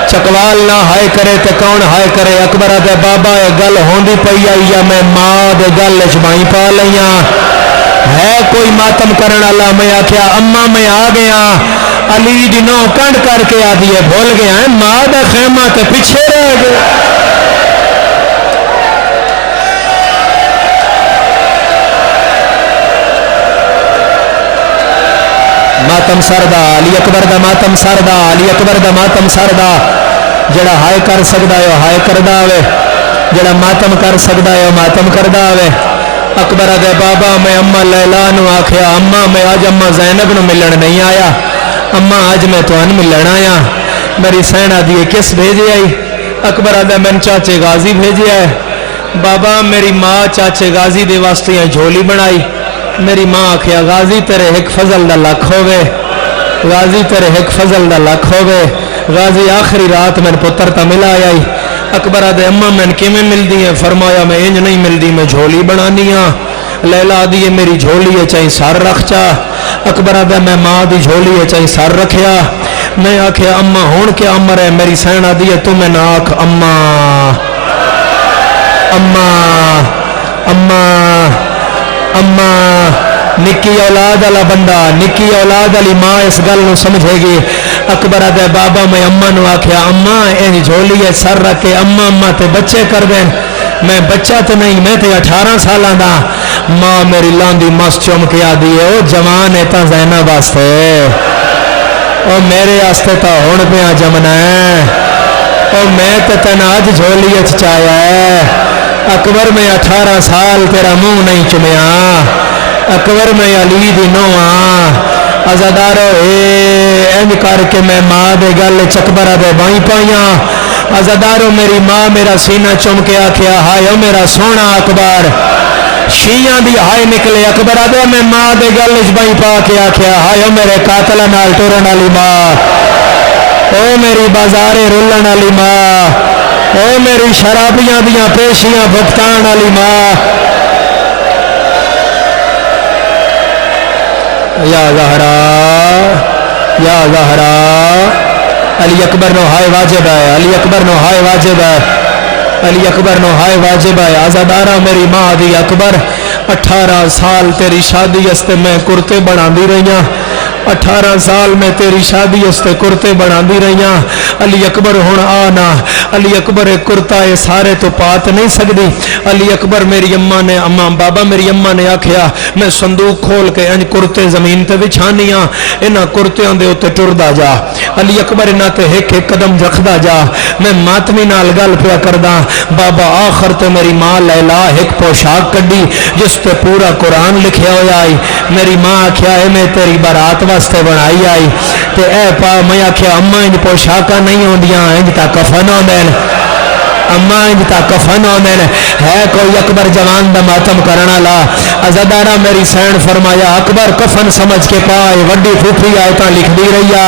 چکوال نہ ہائے کرے تے کون ہائے کرے اکبر دے بابا اے گل ہوندی پئی آئی یا میں ماں دے گل اجمائی پا لیاں ہے کوئی ماتم کرن والا میں آکھیا اما میں آ گیا علی دی نو کنڈ کر کے آ دیے بھول گیا ہے ماں دا خیمہ تے پیچھے رہ گئے ماتم سردا علی اکبر دا ماتم سردا علی اکبر دا ماتم سردا جڑا ہائے کر سکدا ہے ہائے کردا ہوے جڑا ماتم کر سکدا ہے ماتم کردا ہوے اکبر دے بابا میں اما لیلا نو آکھیا اما میں آج اما زینب نو ملن نہیں آیا اما آج میں تو ان ملن آیا میری سینہ دیئے کس بھیجے آئی اکبر دے میں چاچے غازی بھیجے آئے بابا میری ماں چاچے غازی دے واسطے جھولی بنائی میری ماں آکھیا غازی تیرے ایک فضل دا لکھ ہوئے غازی تیرے ایک فضل دا لکھ ہوئے غازی آخری رات میں پتر تا ملا آئی اکبر دے اما میں کیمیں مل دی ہیں فرمایا میں انج نہیں مل دی میں جھولی بنانی ہاں لیلا دیئے میری جھولی ہے چاہی سار رکھ چا اکبر دے میں ماں دی جھولی ہے چاہی سار رکھیا میں آکھیا اما ہون کے امر ہے میری سینہ دیئے تو میں نہ آکھ اما اما اما اما نکی اولاد والا بندہ نکی اولاد والی ماں اس گل نو سمجھے گی اکبر دے بابا میں اما نو آکھیا اما این جھولی ہے سر رکھ کے اما اما تے بچے کر دیں میں بچہ تو نہیں میں تے 18 سالاں دا ماں میری لاندی مس چوم کے آدھی ہے او جوان ہے تا زینب واسطے او میرے واسطے تا ہون پیا جمنا ہے او میں تے تن اج جھولی اچ چایا ہے اکبر میں 18 سال تیرا منہ نہیں چمیا اکبر میں علی دی نواں ازادارو انج کر کے میں ماں دے گل چکبر دے بائی پائیاں ازادارو میری ماں میرا سینہ چم کے آکھیا ہائے او میرا سونا اکبر شیعہ دی ہائے نکلے اکبر دے میں ماں دے گل بائی پا کے آکھیا ہائے او میرے قاتل نال ٹرن والی ماں او میری بازارے رولن والی ماں او میری شرابیاں دیاں پیشیاں بھگتان والی ماں یا زہرا علی اکبر نو ہائے واجب ہے علی اکبر نو ہائے واجب ہے علی اکبر نو ہائے واجب ہے آزادارہ میری ماں دی اکبر 18 سال تیری شادی استے میں کرتے بنا دی رہیاں 18 سال میں تیری شادی استے کرتے بنا دی رہیاں علی اکبر ہون آنا علی اکبر ایک کرتا ہے سارے تو پات نہیں سکتی علی اکبر میری اماں نے بابا میری اماں نے آکھیا میں صندوق کھول کے انج کرتے زمین تے بچھانیاں انہاں کرتیاں دے اتے ٹردا جا علی اکبر انہاں تے ایک قدم رکھدا جا میں ماتمی نال گل پیا کردا بابا آخر تے میری ماں لیلا ایک پوشاک کڈی جس تے پورا قرآن لکھیا ہویا آئی میری ماں آکھیا اے میں تیری بارات واسطے بنائی آئی تے اے پا میں آکھیا اما انج پوشاکاں نہیں ہوندیاں انج تا کفن ہوندے اما انج تا کفن ہوندے ہے کوئی اکبر جوان دا ماتم کرنا لا عزادارہ میری سین فرمایا اکبر کفن سمجھ کے پائے وڈی پھوپھی آیتاں لکھ دی رہیا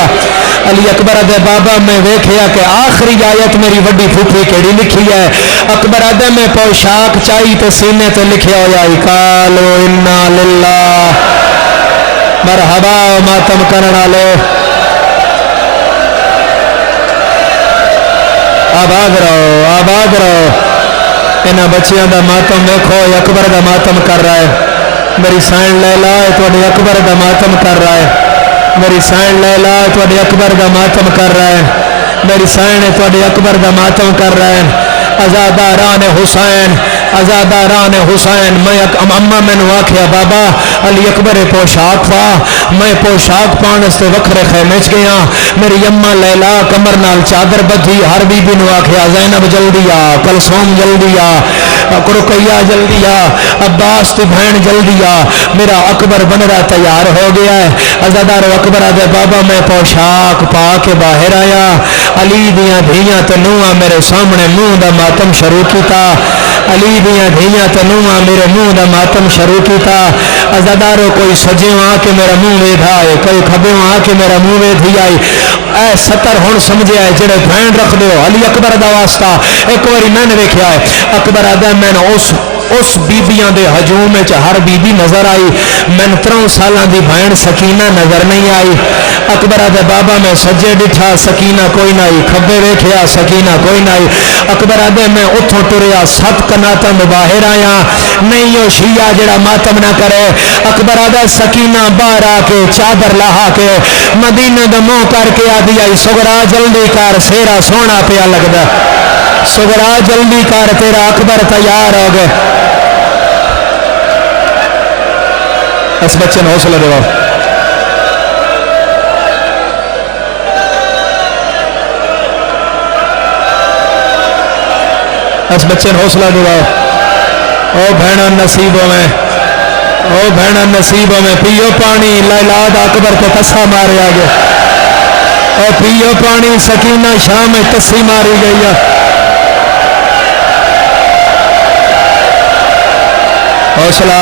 علی اکبر دے بابا میں ویکھیا کہ آخری آیت میری وڈی پھوپھی کیڑی لکھی ہے اکبر دے میں پوشاک چاہی تے سینے تے لکھیا ہویا قالو انا للہ مرحبا ماتم کرنا لے آباد رہو انہاں بچیاں دا ماتم دیکھو اکبر دا ماتم کر رہا ہے میری سائن لیلا ہے تو اکبر دا ماتم کر رہا ہے میری سین لیلا تھوڑے اکبر دا ماتم کر رہے ہیں، میری سین تھوڑے اکبر دا ماتم کر رہے ہیں، ازاداران حسین ازاداران حسین۔ میں اما میں نے آکھیا بابا علی اکبر پوشاک پا، میں پوشاک پان سے وکھرے خیمے چ گیا، میری اما لیلا کمر نال چادر بدھی، ہر بی بی نو آکھیا زینب جلدی آ، کلثوم جلدی آ، رقیہ جلدی آ، عباس تی بہن جلدی آ، میرا اکبر بنرا تیار ہو گیا ہے۔ ازادار اکبر آدھے بابا میں پوشاک پا کے باہر آیا، علی دیاں دھیاں تے نوہاں میرے سامنے منہ دا ماتم شروع کیتا، علی دیاں دھیاں تے نوہاں میرے منہ دا ماتم شروع کیتا۔ ازادارو کوئی سجیوں آ کے میرا منہ ویدھا ہے، کوئی کھبیوں آ کے میرا منہ ویدھی آئی، اے ستر ہون سمجھے آئے جڑے بھین رکھ دیو علی اکبر دا واسطہ۔ ایک واری میں نے دیکھا ہے اکبر آدھا میں نے اس بیبیاں دے ہجوم میں ہر بی بی نظر آئی، میں نے 3 سالاں دی بھین سکینہ نظر نہیں آئی۔ اکبر آدھے بابا میں سجے ڈٹھا سکینہ کوئی نہ آئی، کھبے ویکھیا سکینہ کوئی نہ آئی۔ اکبر آدھے میں اتھوں ٹریا 7 کناتم باہر آیا، نہیں وہ شیعہ جڑا ماتم نہ کرے۔ اکبر آدھے سکینہ باہر آ کے چادر لاہا کے مدینہ دا منہ کر کے آدھی آئی سغرا جلدی کر سیرا سونا پیا لگدا، سغرا جلدی کر تیرا اکبر تیار ہو گئے۔ اس بچے نے حوصلہ دو، اس بچے نے حوصلہ دو۔ او بہنا نصیبوں میں، او بہنا نصیبوں میں پیو پانی، لیلاد اکبر کو تسا مارے آگے، او پیو پانی سکینہ شام میں تسی ماری گئی ہے۔ حوصلہ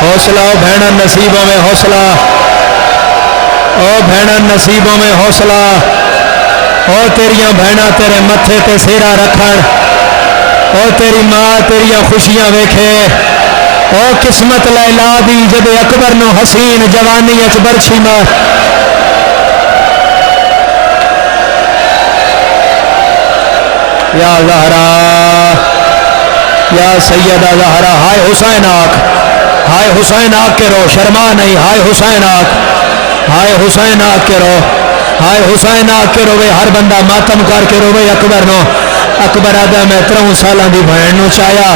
حوصلہ او بہنا نصیبوں میں حوصلہ، او بہنا نصیبوں میں حوصلہ، او تیریاں بہنا تیرے متھے تے سیرا رکھن، او تیری ماں تیریاں خوشیاں ویکھے، او قسمت لیلا دی جدے اکبر نو حسین جوانی اچ برچھی مار۔ یا زہرا یا سیدہ زہرا، ہائے حسین آکھ، ہائے حسین آکھ کے رو، شرما نہیں، ہائے حسین آکھ، ہائے حسین آکھ کے رو، ہائے حسین آکھ کے روے، ہر بندہ ماتم کر کے روے اکبر نو۔ اکبر آدھا میں 3 سالاں دی بہن نو چایا،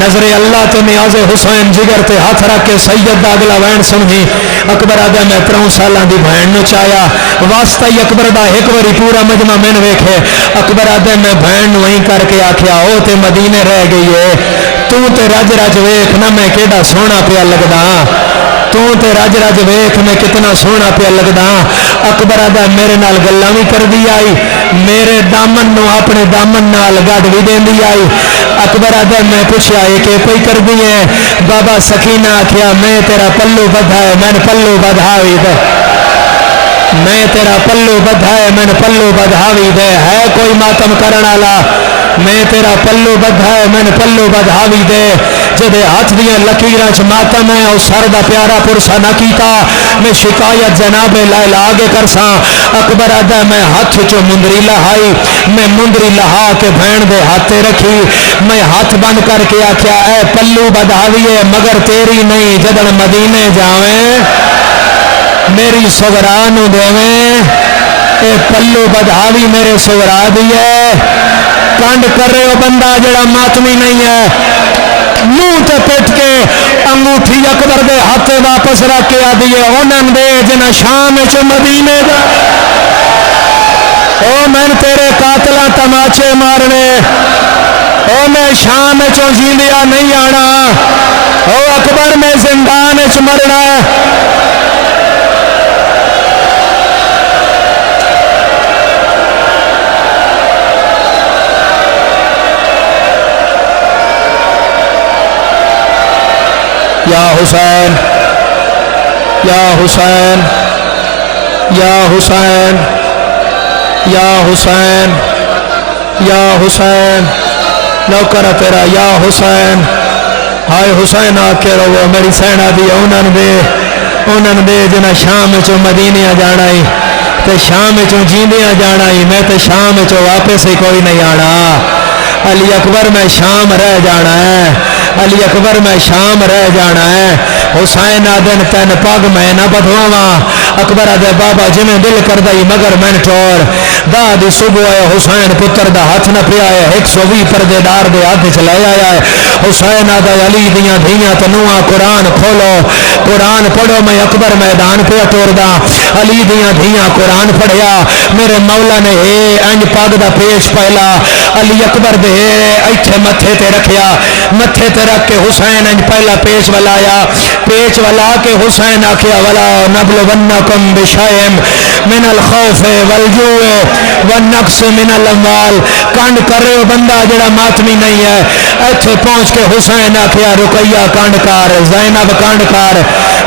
نظر اللہ تو نیاز حسین جگر تے ہاتھ رکھ کے سید دا اگلا وین سمجھی۔ اکبر آدھا میں 3 سالاں دی بہن نو چایا، واسطہ ہی اکبر دا ایک واری پورا مجمع میں نے ویکھے۔ اکبر آدھا میں بہن نو ہی کر کے آکھیا او تے مدینے رہ گئی ہے، تو تے رج رج ویکھ نہ میں کیڑا سونا پیا لگدا، تو تے رج رج ویکھ میں کتنا سونا پیا لگدا۔ اکبر آدھا میرے نال گلاں وی کر دی آئی، میرے دامن نو اپنے دامن نال گڈ وی دیندی آئی۔ اکبر آدھا میں پوچھا یہ کہ کوئی کر دی ہے؟ بابا سکینہ آکھیا میں تیرا پلو بدھا ہے، میں نے پلو بدھاوی دے، میں تیرا پلو بدھا ہے، میں نے پلو بدھاوی دے، ہے کوئی ماتم کرن والا؟ میں تیرا پلو بدھا ہے، میں نے پلو بدھاوی دے، جدے ہاتھ دیاں لکیراں چ ماتم ہے او سر دا پیارا پرسا نہ کیتا، میں شکایت جناب لیلا آگے کرساں۔ اکبر آدھا میں ہاتھ چو مندری لہائی، میں مندری لہا کے بہن دے ہاتھے رکھی، میں ہاتھ بند کر کے آکھیا اے پلو بدھاوی ہے مگر تیری نہیں، جدن مدینے جاویں میری سغرا نو دیویں، اے پلو بدھاوی میرے سغرا دی ہے۔ کانڈ کر رہے ہو بندہ جڑا ماتمی نہیں ہے، منہ تے پٹ کے انگوٹھی اکبر دے ہاتھ واپس رکھ کے آدھی ہے انہاں دے جنہ شام چ مدینے دا، او میں تیرے قاتلاں تماچے مارنے، او میں شام چوں جیندیا نہیں آنا، او اکبر میں زندان چ مرنا۔ یا حسین یا حسین یا حسین یا حسین یا حسین، نوکر تیرا یا حسین، ہائے حسین آ کے رو میری سینا دی انہاں دے جنہ شام چو مدینہ جانا ہی تے شام چو جیندیاں جانا ہی، میں تے شام چو واپس ہی کوئی نہیں آنا۔ علی اکبر میں شام رہ جانا ہے، علی اکبر میں شام رہ جانا ہے، حسین آدن تین پاگ میں نہ بدھواوا اکبر آدھے بابا جی میں دل کر دائی مگر میں ٹور دا دی صبح ہے حسین پتر دا ہاتھ نہ پیا ہے 120 پردے دار دے ہاتھ چلائے آیا ہے حسین آدھا علی دیاں دھیاں تنوع قرآن کھولو قرآن پڑھو میں اکبر میدان پہ ٹور دا علی دیاں دھیاں قرآن پڑھیا میرے مولا نے انج پاگ دا پیش پہلا علی اکبر دے ایتھے متھے تے رکھیا متھے تے رکھ کے حسین انج پہلا پیش ولایا پیش ولا کے حسین آکھیا ولا نبلونکم بشیء من الخوف والجوع والنقص من الاموال کانڈ کر رہے ہو بندہ جڑا ماتمی نہیں ہے ایتھے پہنچ کے حسین آکھیا رقیہ کانڈ کار زینب کانڈ کار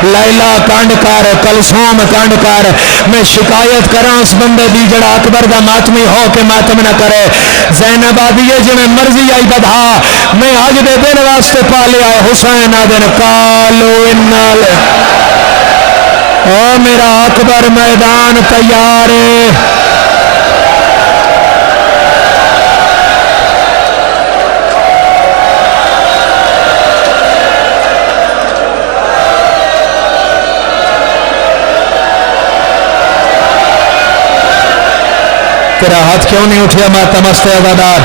لیلا کانڈ کار کلثوم کانڈ کار میں شکایت کراں اس بندے دی جڑا اکبر دا ماتمی ہو کے ماتم نہ کرے زینب آدھیے جو میں مرضی آئی بدھا میں آج دے دن واسطے پا لیا ہے حسین آدھن کالو انال او میرا اکبر میدان تیار ہے تیرا ہاتھ کیوں نہیں اٹھیا ماتم استے عزادار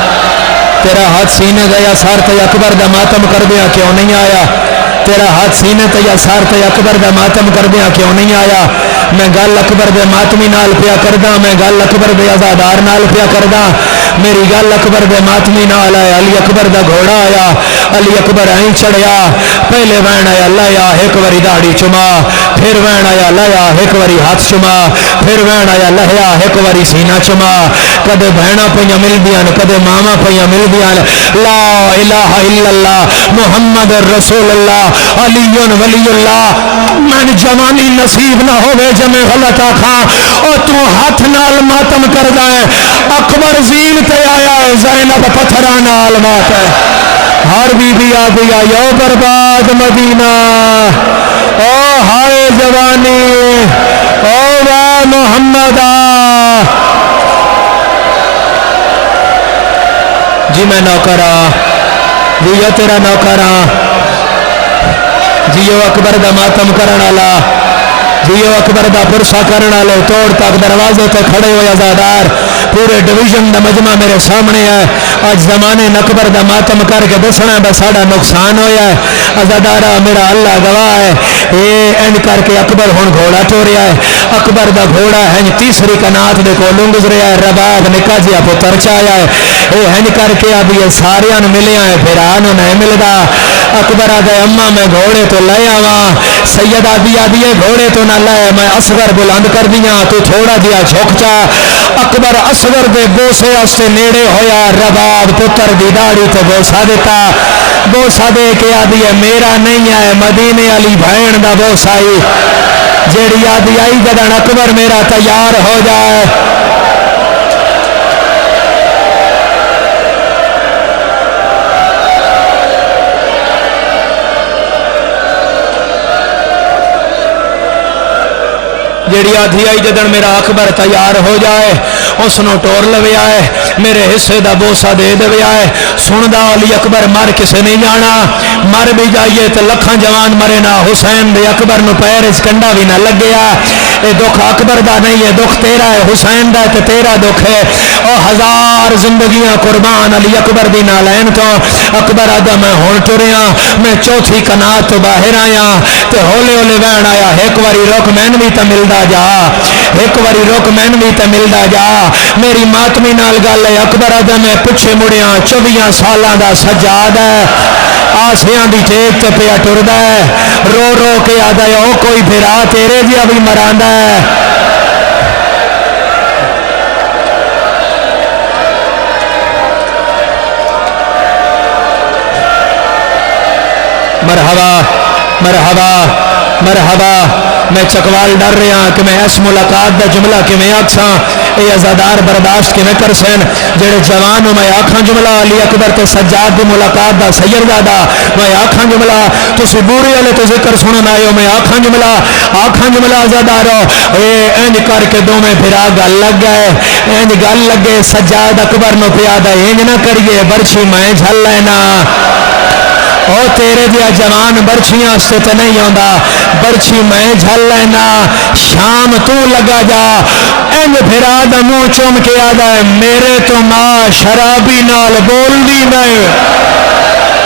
تیرا ہاتھ سینے دیا سار تے اکبر دا ماتم کر دیا کیوں نہیں آیا تیرا ہاتھ سینے تے سار تے اکبر دا ماتم کر دیا کیوں نہیں آیا میں گل اکبر دے ماتمی نال پیا کردا میں گل اکبر دے عزادار نال پیا کردا میری گل اکبر دے ماتمی نال ہے علی اکبر دا گھوڑا آیا علی اکبر آئیں چڑھیا پہلے وین آیا لایا ایک واری داڑھی چما پھر وین آیا لایا ایک واری ہاتھ چما پھر وین آیا لہیا ایک واری سینہ چما کدے بہنا پہیاں مل دیاں کدے ماما پہیاں مل دیاں لا الہ الا اللہ محمد رسول اللہ علی ولی اللہ میں جوانی نصیب نہ ہوئے جمع غلط آخا اور تو ہاتھ نال ماتم کر دائیں اکبر زین تے آیا ہے زینب پتھران نال مات ہے ہر بی بی آدھی آیا برباد مدینہ او ہائے جوانی او واہ محمد جی میں نوکرا جیو تیرا نوکرا جیو اکبر دا ماتم کرن والا جیو اکبر دا پرسا کرن والے توڑ تک دروازے تے کھڑے ہوئے عزادار پورے ڈویژن دا مجمع میرے سامنے ہے آج زمانے اکبر دا ماتم کر کے دسنا بس ساڈا نقصان ہویا ہے عزادارا میرا اللہ گواہ ہے اے اینڈ کر کے اکبر ہن گھوڑا ٹوریا ہے اکبر دا گھوڑا ہے تیسری کنات دے کولوں گزریا ہے رباب نکا جیا پتر چایا ہے اے ہن کر کے ابھی ساریاں نوں ملیا ہے پھر آنو نہیں ملدا اکبر آدھے اما میں گھوڑے تو لے آواں سید آدھی آدھی گھوڑے تو نہ لے میں اصغر بلند کر دیاں تو تھوڑا جیا جھک چا اکبر اصغر دے بوسے استے نیڑے ہویا رباب پتر دی داڑھی تے بوسا دیتا بوسا دے کے آدھی ہے میرا نہیں ہے مدینے علی بھین دا بوسا ہی جیڑی آدھی آئی جدن اکبر میرا تیار ہو جائے جیڑی آدھی آئی جدن میرا اکبر تیار ہو جائے اس نو ٹور لوے آئے میرے حصے دا بوسا دے دے آئے سندا علی اکبر مر کسے نہیں جانا مر بھی جائیے تو لکھاں جوان مرے نہ حسین دے اکبر نو پیر اس کنڈا بھی نہ لگیا اے دکھ اکبر دا نہیں ہے دکھ تیرا ہے حسین دا کہ تیرا دکھ ہے او ہزار زندگیاں قربان علی اکبر دی نالین تو اکبر آدھا میں ہون ٹوریا میں چوتھی کنات تو باہر آیا تے ہولے ہولے وین آیا ایک واری روک مین بھی تا ملدا جا ایک واری روک مین بھی تا ملدا جا میری ماتمی نال گل ہے اکبر آدھا میں پچھے مڑیاں 24 سالاں دا سجاد ہے آسیاں دی ٹیک تے پیا ٹردا ہے رو رو کے آدھا ہے او کوئی بھرا تیرے جیا بھی مراندا ہے مرحبا مرحبا مرحبا میں چکوال ڈر رہا کہ میں اس ملاقات دا جملہ کہ میں آکساں اے عزادار برداشت کہ میں کر سین جڑے جوانوں میں آکھاں جملہ علی اکبر تے سجاد دی ملاقات دا سیر دادا میں آکھاں جملہ تو سبوری علی تو ذکر سنن آئے میں آکھاں جملہ عزادارو اے اینج کر کے دو میں پھرا گل لگ گئے اینج گل لگ گئے سجاد اکبر نو پیادہ اینج نہ کریے برچی میں جھل لینا او تیرے دیا جوان برچیاں سے تے نہیں آندا برچی میں جھل لینا شام تو لگا جا اینج پھرا دا منہ چوم کے آدھا ہے میرے تو ماں شرابی نال بول دی نہیں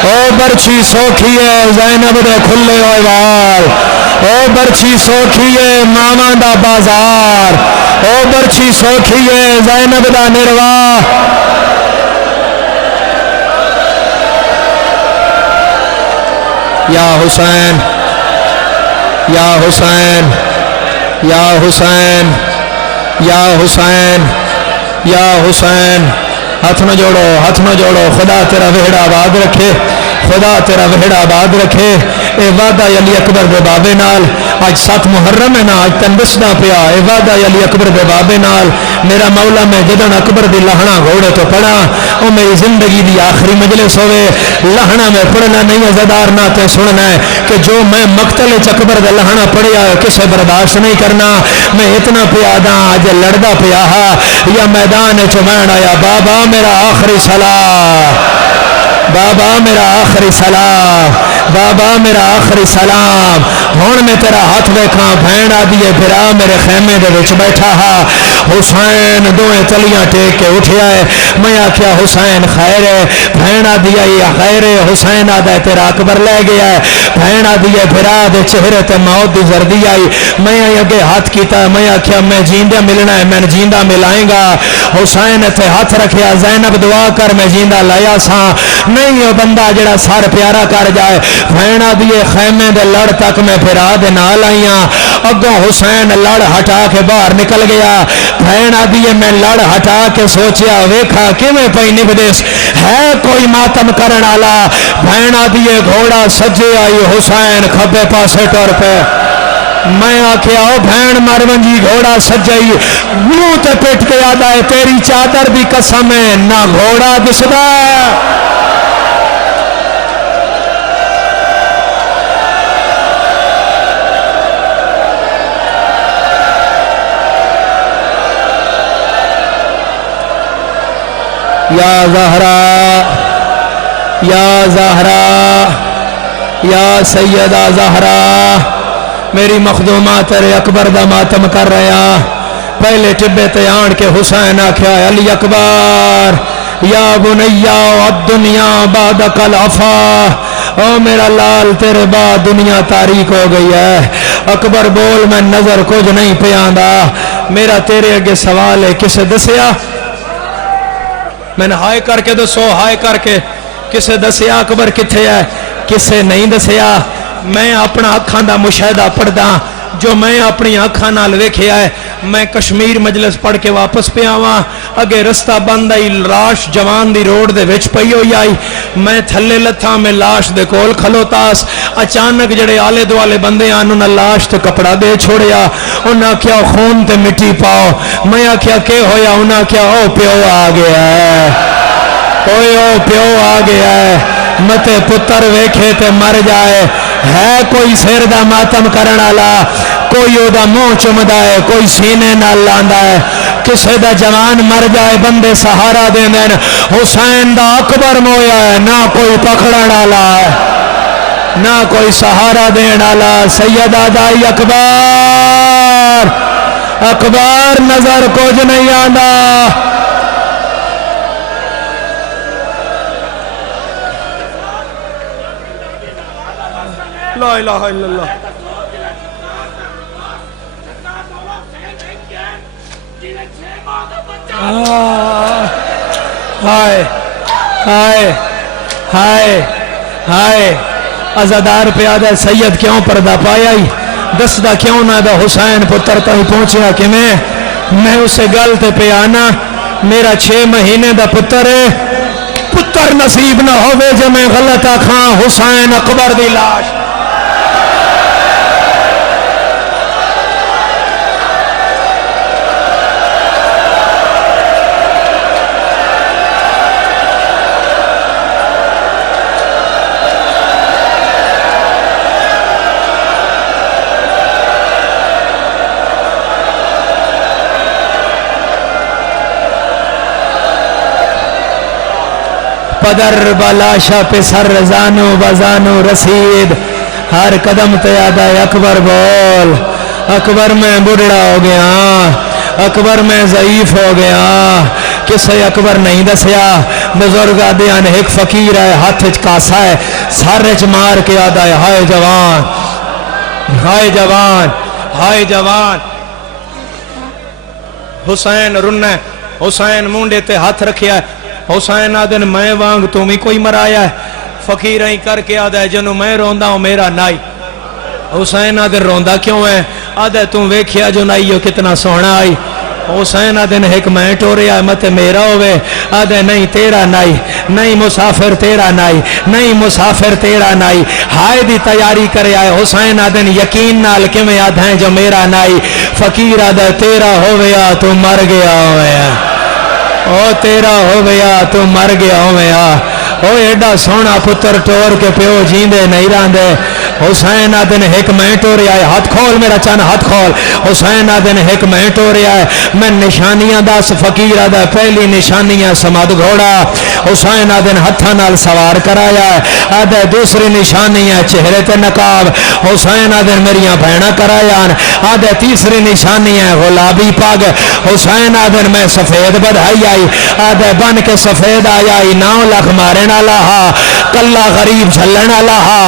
او برچی سوکھی ہے زینب دے کھلے ہوئے وال او برچی سوکھی ہے ماما دا بازار او برچی سوکھی ہے زینب دا نرواہ یا حسین یا حسین یا حسین یا حسین یا حسین ہاتھ نہ جوڑو خدا تیرا وہڑا آباد رکھے خدا تیرا وہڑا آباد رکھے اے وعدہ علی اکبر دے بابے نال آج 7 محرم ہے نا آج تن دسنا پیا اے وعدہ علی اکبر دے بابے نال میرا مولا میں جدن اکبر دی لہنا گھوڑے تو پڑھا او میری زندگی دی آخری مجلس ہوئے لہنا میں پڑھنا نہیں عزدار نہ تے سننا ہے کہ جو میں مقتل اکبر دے لہنا پڑھیا ہے کسے برداشت نہیں کرنا میں اتنا پیادا آج لڑدا پیا یا میدان چمین آیا بابا میرا آخری صلاح بابا میرا آخری سلام بابا میرا آخری سلام ہون میں تیرا ہاتھ دیکھاں بھین آدھیے پھرا میرے خیمے دے وچ بیٹھا ہا حسین دوئے تلیاں ٹیک کے اٹھیا ہے میں آکھیا حسین خیر ہے بھین آدھیا یہ خیر ہے حسین آدھا ہے تیرا اکبر لے گیا ہے بھین آدھیے پھرا دے چہرے تے موت دی زردی آئی میں اگے ہاتھ کیتا ہے میں آکھیا میں جیندہ ملنا ہے میں جیندہ ملائیں گا حسین تے ہاتھ رکھیا زینب دعا کر میں جیندہ لایا ساں نہیں ہو بندہ جڑا سار پیارا کر جائے بھینا دیے خیمے دے لڑ تک میں پھرا دے نال آئیاں اگوں حسین لڑ ہٹا کے باہر نکل گیا بھینا دیے میں لڑ ہٹا کے سوچیا ویکھا کیویں پئی نبدس ہے کوئی ماتم کرن والا بھینا دیے گھوڑا سجے آئی حسین کھبے پاسے ٹر پہ میں آکھیا او بھین مرونجی گھوڑا سجائی منہ تے پٹ کے آدھا ہے تیری چادر بھی قسم ہے نہ گھوڑا دسدا یا زہرا یا زہرا یا سیدہ زہرا میری مخدومہ تیرے اکبر دا ماتم کر رہا پہلے ٹبے تے آن کے حسین آکھیا علی اکبر یا بنیا الدنیا بعدک العفا او میرا لال تیرے بعد دنیا تاریک ہو گئی ہے اکبر بول میں نظر کچھ نہیں پیاندا میرا تیرے اگے سوال ہے کسے دسیا میں نے ہائے کر کے دسو ہائے کر کے کسے دسیا اکبر کتھے ہے کسے نہیں دسیا میں اپنا اکھاں دا مشاہدہ پڑھدا جو میں اپنی اکھاں نال ویکھیا ہے میں کشمیر مجلس پڑھ کے واپس پہ آواں اگے رستہ بند آئی لاش جوان دی روڈ دے وچ پئی ہوئی آئی میں تھلے لتھاں میں لاش دے کول کھلوتاس اچانک جڑے آلے دوالے بندے آن انہاں لاش تے کپڑا دے چھوڑیا انہاں کیا خون تے مٹی پاؤ میں آکھیا کہ ہویا انہاں کیا او پیو آ گیا ہے اوے او پیو آ گیا ہے متے پتر ویکھے تے مر جائے ہے کوئی سر دا ماتم کرن والا کوئی او دا منہ چمدا ہے کوئی سینے نال لاندا ہے کسے دا جوان مر جائے بندے سہارا دین حسین دا اکبر مویا ہے نہ کوئی پکڑن والا ہے نہ کوئی سہارا دین والا سیدہ دائی اکبر اکبر نظر کچھ نہیں آندا لا الہ الا اللہ ہائے ہائے ہائے ہائے عزادار پیادہ سید کیوں پردہ پایا ہی دسدہ کیوں نہ دا حسین پتر تاہی پہنچیا کہ میں اسے گلتے پہ آنا میرا 6 مہینے دا پتر ہے پتر نصیب نہ ہوئے جو میں غلط آکھاں حسین اکبر دی لاش پدر بلاشا پہ سر زانو بزانو رسید، ہر قدم تے آدھا اکبر بول، اکبر میں بڑھڑا ہو گیا، اکبر میں ضعیف ہو گیا، کسے اکبر نہیں دسیا، بزرگ آدھیان ایک فقیر ہے، ہاتھ اچ کاسا ہے، سر اچ مار کے آدھا ہے ہائے جوان، ہائے جوان، ہائے جوان۔ حسین رنہ، حسین مونڈے تے ہاتھ رکھیا ہے، حسین آدھن میں وانگ تمہیں کوئی مرایا ہے، فقیر ہی کر کے آدھا ہے جنو میں روندہ ہوں میرا نائی۔ حسین آدھن روندہ کیوں ہے؟ آدھا تم ویکھیا جو نائیو کتنا سونا آئی۔ حسین آدھن ایک میں ٹوریا ہے مت میرا ہوئے، آدھے نہیں تیرا نائی، نہیں مسافر تیرا نائی، نہیں مسافر تیرا نائی، ہائے دی تیاری کرے آئے۔ حسین آدھن یقین نال کہ میں آدھائیں جو میرا نائی، فقیر آدھا تیرا ہویا تو مر گیا ہویا، او تیرا ہویا تو مر گیا ہویا، او ایڈا سونا پتر ٹور کے پیو جیندے نہیں راندے۔ حسین آدھن ایک میں ٹوریا ہے، ہاتھ کھول میرا چن ہاتھ کھول۔ حسین آدھن ایک میں ٹوریا ہے، میں نشانیاں دس، فقیر آدھا پہلی نشانیاں سماد گھوڑا، حسین آدھن ہتھا نال سوار کرایا ہے، آدھا دوسری نشانیاں چہرے تے نقاب، حسین آدھن میریاں بھینا کرایا، آدھا تیسری نشانیاں غلابی پاگ، حسین آدھن میں سفید بدھائی آئی، آدھا بن کے سفید آیا، 9 لاکھ مارن آلہا، کلا غریب جھلن آلہا،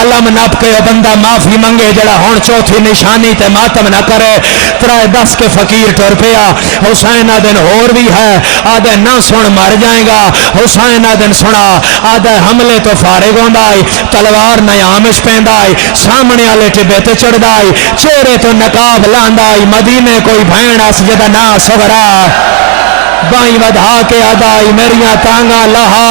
علم نپ کے بندہ معافی منگے جڑا ہون چوتھی نشانی تے ماتم نہ کرے، 3-10 کے فقیر ٹور پیا۔ حسین آدھن اور بھی ہے، آدھے نہ سن مر جائیں گا، حسین آدھن سنا، آدھے حملے تو فارغ ہوندائی، تلوار نیامش پیندائی، سامنے آلے ٹبے تے چڑھدائی، چہرے تو نقاب لاندائی، مدینے کوئی بھین اس جدہ نا سورا، بائیں ودھا کے آدھائی میریاں تانگا لہا۔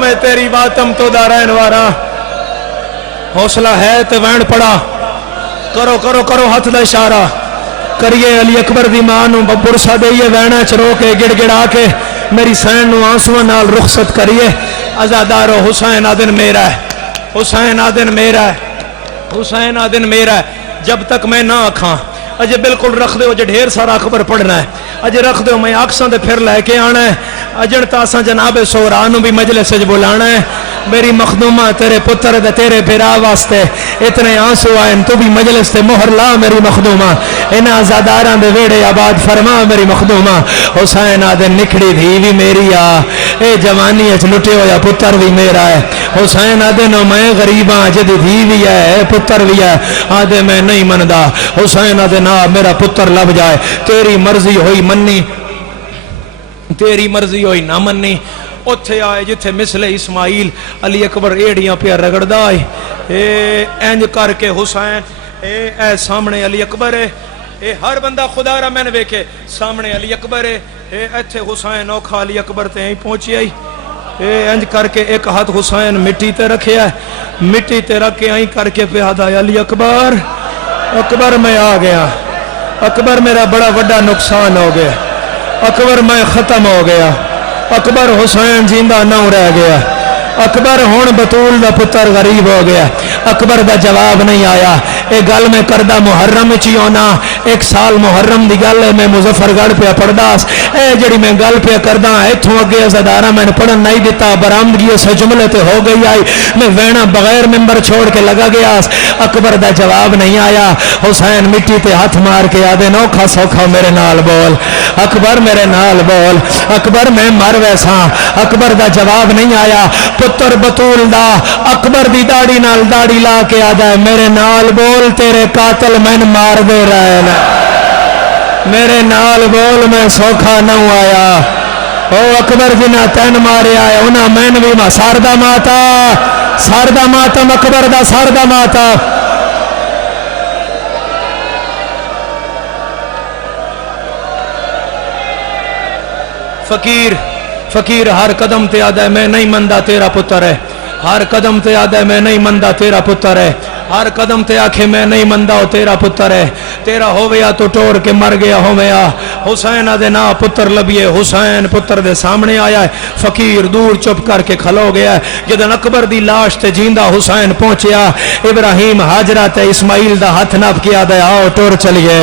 میں تیری باتم تو دا رہن وارا، حوصلہ ہے تے وین پڑا، کرو کرو کرو ہاتھ دا اشارہ کریے، علی اکبر دی مانو برسا دئیے، وینا چرو کے گڑ گڑا کے میری سین نو آنسوہ نال رخصت کریے۔ ازادارو حسین آدن میرا ہے، حسین آدن میرا ہے، حسین آدن میرا ہے، جب تک میں نہ آکھاں اجے بالکل رکھ دے، اجے ڈھیر سارا اکبر پڑھنا ہے، اجے رکھ دے میں آکساں دے پھر لے کے آنا ہے، اجن تاساں جناب سورانو بھی مجلس سے بلانا ہے، میری مخدومہ تیرے پتر دے تیرے بھرا واسطے اتنے آنسو آئیں، تو بھی مجلس تے مہر لا میری مخدومہ، انہاں زاداراں دے ویڑے آباد فرما میری مخدومہ۔ حسین آدھے نکھڑی دھی بھی میری آ، اے جوانی اچ لٹے ہویا پتر بھی میرا ہے، حسین آدھے نو میں غریباں جدی دھی بھی ہے پتر بھی ہے، آدھے میں نہیں مندہ، حسین آدھے نا میرا پتر لب جائے، تیری مرضی ہوئی منی، تیری مرضی ہوئی نہ منی۔ اتھے آئے جتھے مثل اسماعیل علی اکبر ایڑیاں پہ رگڑدا آئے، اے اینج کر کے حسین اے سامنے علی اکبر ہے، اے ہر بندہ خدا را میں نے ویکھے سامنے علی اکبر ہے، اے ایتھے حسین اوکھا علی اکبر تے ہی پہنچی آئی، اے اینج کر کے ایک ہاتھ حسین مٹی تے رکھے ہے، مٹی تے رکھے آئی کر کے پہ آدھا علی اکبر، اکبر میں آ گیا، اکبر میرا بڑا وڈا نقصان ہو گیا، اکبر میں ختم ہو گیا، اکبر حسین زندہ نہ رہ گیا، اکبر ہون بطول دا پتر غریب ہو گیا، اکبر دا جواب نہیں آیا۔ اے گل میں کردہ محرم چی ہونا، 1 سال محرم دی گل ہے، میں مظفر گڑھ پہ پڑھداس، اے جڑی میں گل پہ کردہ ایتھوں اگے ازادارہ میں نے پڑھن نہیں دیتا، برآمدگی سے جملے تے ہو گئی آئی، میں وینا بغیر ممبر چھوڑ کے لگا گیا، اکبر دا جواب نہیں آیا۔ حسین مٹی تے ہاتھ مار کے آدھے نوکھا سوکھا میرے نال بول، اکبر میرے نال بول، اکبر میں مر ویسا، اکبر دا جواب نہیں آیا۔ پتر بطول دا اکبر دی داڑی نال داڑی لا کے آدھا ہے میرے نال بول، تیرے قاتل میں مار دے رہے نا، میرے نال بول میں سوکھا نہ آیا، او اکبر جنہ تین مارے آئے انہاں میں بھی ماں ساردہ ماتا، ساردہ ماتم اکبر دا ساردہ ماتا۔ فقیر فقیر ہر قدم تے آدھا ہے میں نہیں مندہ تیرا پتر ہے، ہر قدم تے آدھا ہے میں نہیں مندہ تیرا پتر ہے، ہر قدم تے آکھے میں نہیں مندا او تیرا پتر ہے تیرا ہویا تو ٹور کے مر گیا ہویا حسین دے نا پتر لبیے حسین پتر دے سامنے آیا ہے فقیر دور چپ کر کے کھلو گیا ہے جدن اکبر دی لاش تے جیندہ حسین پہنچیا ابراہیم حاجرہ تے اسماعیل دا ہاتھ ناپ کیا دے آؤ ٹور چلیے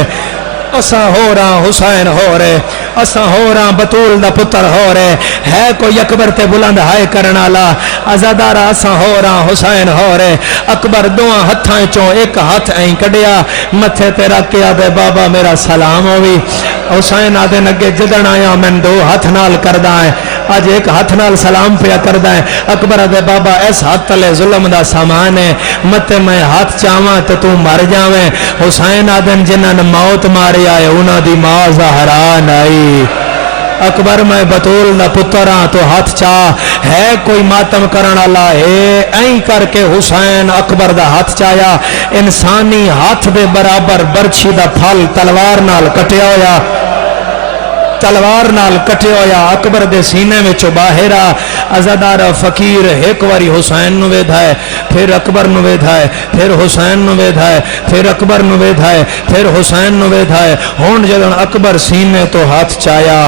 اساں ہو رہا حسین ہو رہے اساں ہو رہا بطول دا پتر ہو رہے ہے کوئی اکبر تے بلند ہائے کرنا لا ازادارا اساں ہو رہا حسین ہو رہے اکبر دوہاں ہتھاں چوں ایک ہاتھ این کڈیا متھے تے رکھ کے آدھے بابا میرا سلام ہوئی حسین آدھے نگے جدن آیا میں دو ہاتھ نال کردہ ہے آج ایک ہاتھ نال سلام پیا کردہ ہے اکبر آدھے بابا اس ہاتھ تلے ظلم دا سامان ہے متے میں ہاتھ چاواں تے تو مر جاویں حسین آدھے جنہاں نے موت ماری آئے انہاں دی ماں زہرا نائی اکبر میں بطول دا پتر ہاں تو ہاتھ چاہ ہے کوئی ماتم کرن والا ہے این کر کے حسین اکبر دا ہاتھ چایا انسانی ہاتھ دے برابر برچھی دا پھل تلوار نال کٹیا ہویا تلوار نال کٹے ہویا اکبر دے سینے میں چو باہرہ ازادار فقیر ایک واری حسین نو ویدھائے پھر اکبر نو ویدھائے پھر حسین نو ویدھائے پھر اکبر نو ویدھائے پھر حسین نو ویدھائے ہون جدن اکبر سینے تو ہاتھ چایا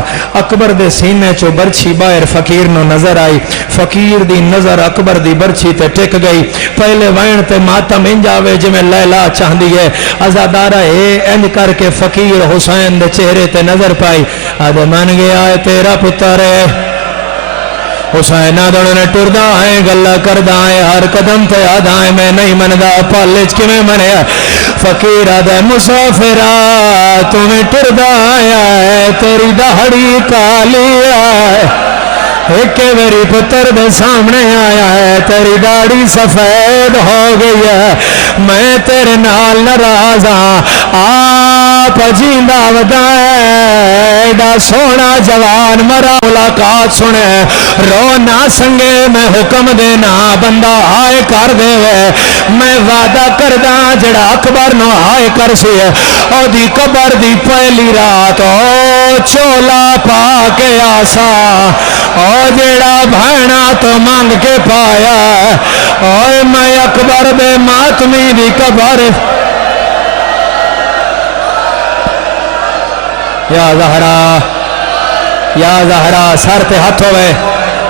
اکبر دے سینے چو برچھی باہر فقیر نو نظر آئی فقیر دی نظر اکبر دی برچھی تے ٹک گئی پہلے وین تے ماتم انجاوے جمیں لیلا چاہ دیئے ازادارہ انج کر کے فقیر حسین دے چہرے تے نظر پائی آدھے من گیا ہے تیرا پتر ہے حسین آدھے نے ٹردہ ہے گلہ کردہ ہے ہر قدم تے آدھا ہے میں نہیں مندہ پالج کی میں منیا فقیر آدھے مسافرہ تمہیں ٹردہ آیا ہے تیری دہڑی کالی ہے ایک میری پتر دے سامنے آیا ہے تیری داڑھی سفید ہو گئی ہے میں تیرے نال ناراض ہاں آپ جیندہ ودائے ایڈا سونا جوان مرا ملاقات سنے رو نہ سنگے میں حکم دینا بندہ آئے کر دے میں وعدہ کردہ جڑا اکبر نو آئے کر سی او دی قبر دی پہلی رات او چولا پا کے آسا او جیڑا بھائنا تو مانگ کے پایا اوے میں اکبر دے ماتمی دی قبر یا زہرا سر تے ہاتھ ہوئے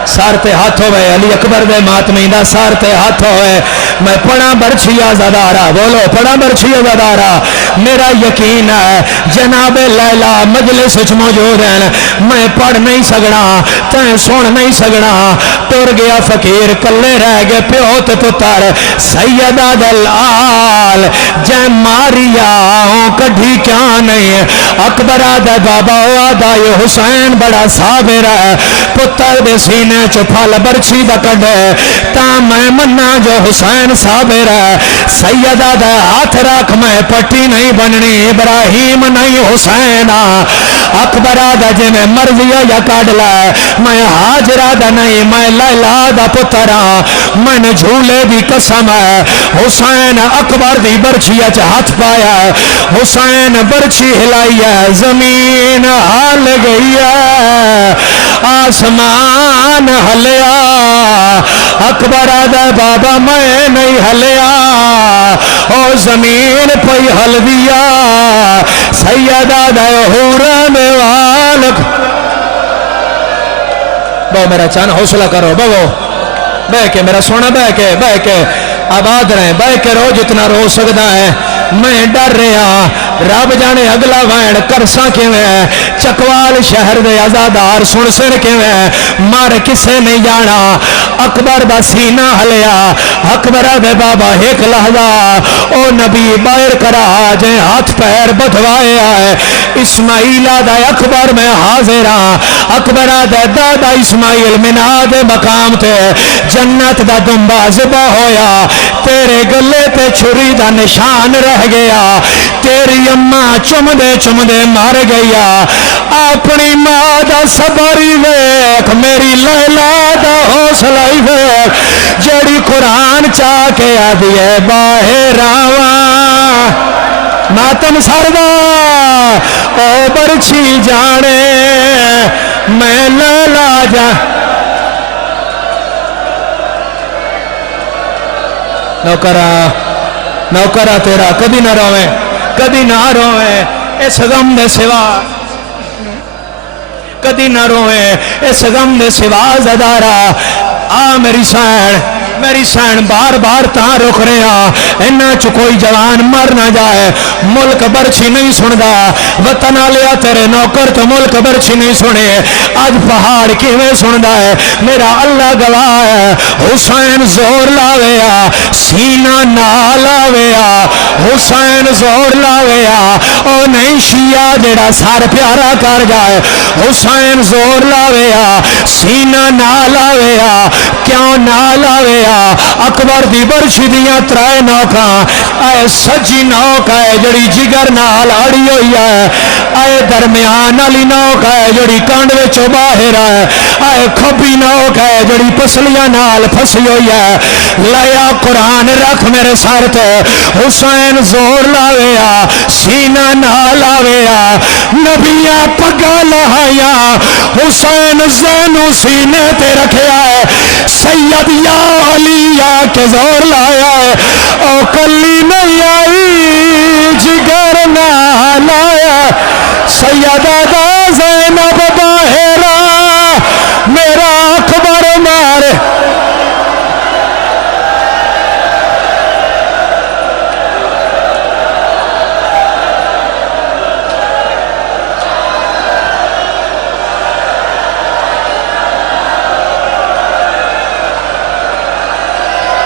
سار تے ہاتھ ہوئے علی اکبر دے ماتمی دا سار تے ہاتھ ہوئے میں پڑھا برچھی آزادارہ بولو پڑھا برچھی آزادارہ میرا یقین ہے جناب لیلہ مجلس وچ موجود ہیں میں پڑھ نہیں سگڑا تیں سن نہیں سگڑا ٹر گیا فقیر کلے رہ گئے پیو تے پتر سیدہ دلال جے ماریا کڈھی کیا نہیں اکبر آدھے بابا آدھا یہ حسین بڑا صابر ہے پتر دے سینے چپال برچی دا کڈے تا میں مننا جو حسین صابر ہے سیدہ دا ہاتھ رکھ میں پٹی نہیں بننی ابراہیم نہیں حسین اکبر آدھا جے میں مرضی یا کاڈلا میں حاجرہ دا نہیں میں لیلا دا پترا میں نے جھولے دی قسم ہے حسین اکبر دی برچی اچ ہاتھ پایا حسین برچی ہلائی ہے زمین ہل گئی ہے آسمان ہلیا اکبر آدھا بابا میں نہیں ہلیا او زمین پئی ہل دیا سیدہ دے حوران والک بہو میرا چان حوصلہ کرو بہو بہ کے میرا سونا بہ کے آباد رہے بہ کے رو جتنا رو سکتا ہے میں ڈر رہا رب جانے اگلا وین کرساں کیویں چکوال شہر دے آزادار سن سن کیویں مار کسے نہیں جانا اکبر دا سینہ ہلیا اکبر دے بابا ایک لحظہ او نبی باہر کرا جے ہاتھ پیر بدھوائے آئے اسماعیل دا اکبر میں حاضر ہاں اکبر دے دادا اسماعیل مناد مقام تے جنت دا دمبا ذبح ہویا تیرے گلے تے چھری دا نشان رہ گیا تیری اماں چمدے مر گیا اپنی ماں دا صبری ویکھ میری لیلا دا حوصلہ ویکھ جڑی قرآن چاہ کے آدھی ہے باہر آواں ماتم سردا او برچھی جانے میں لیلا جا نوکرہ نوکر تیرا کدی نہ روے، کدی نہ روے اس غم دے سوا، کدی نہ روے اس غم دے سوا زدارا۔ آ میری سین، میری سین بار بار تاں رک رہے ہیں انہاں چ کوئی جوان مر نہ جائے۔ ملک برچھی نہیں سندا، وطن آلیا تیرے نوکر تو ملک برچھی نہیں سنے، اج پہاڑ کیویں سندا ہے؟ میرا اللہ گواہ ہے۔ حسین زور لاویا سینہ نہ لاویا، حسین زور لاویا او نہیں شیعہ جڑا سر پیارا کر جائے، حسین زور لاویا سینہ نہ لاویا، کیوں نہ لاویا؟ اکبر دی برچھی دیاں ترائے نوکاں، اے سجی نوک ہے جڑی جگر نال اڑی ہوئی ہے، اے درمیان والی نوک ہے جڑی کانڈ وچوں باہر ہے، اے کھبی نوک ہے جڑی پسلیاں نال پھسی ہوئی ہے۔ لیا قرآن رکھ میرے سر تے، حسین زور لاویا سینہ نہ لاویا، نبیاں پگا لہایا حسین زینو سینے تے رکھیا ہے، سید یا علی یا کے زور لایا ہے، او کلی نہیں آئی جگر نہ لایا، سیدہ دا زینب باہرہ میرا اکبر مارے۔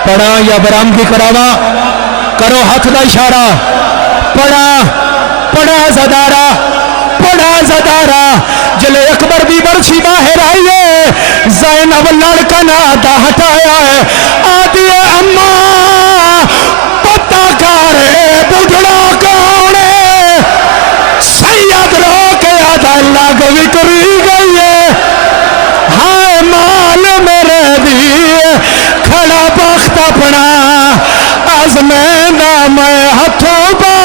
پڑھا یا برآمدی کراوا، کرو ہاتھ دا اشارہ، پڑھا پڑھا زدارا، پڑھا زدارا، جلے اکبر دی برچھی باہر آئی ہے، زینب لڑکا ناتا ہٹایا ہے، آدھی اماں پتہ کارے بڑھڑا کونے، سید رو کے آدھا لگ وکری گئی ہے، ہائے مال میرے دیئے کھڑا بخت اپنا آزمینہ میں ہتھوں با۔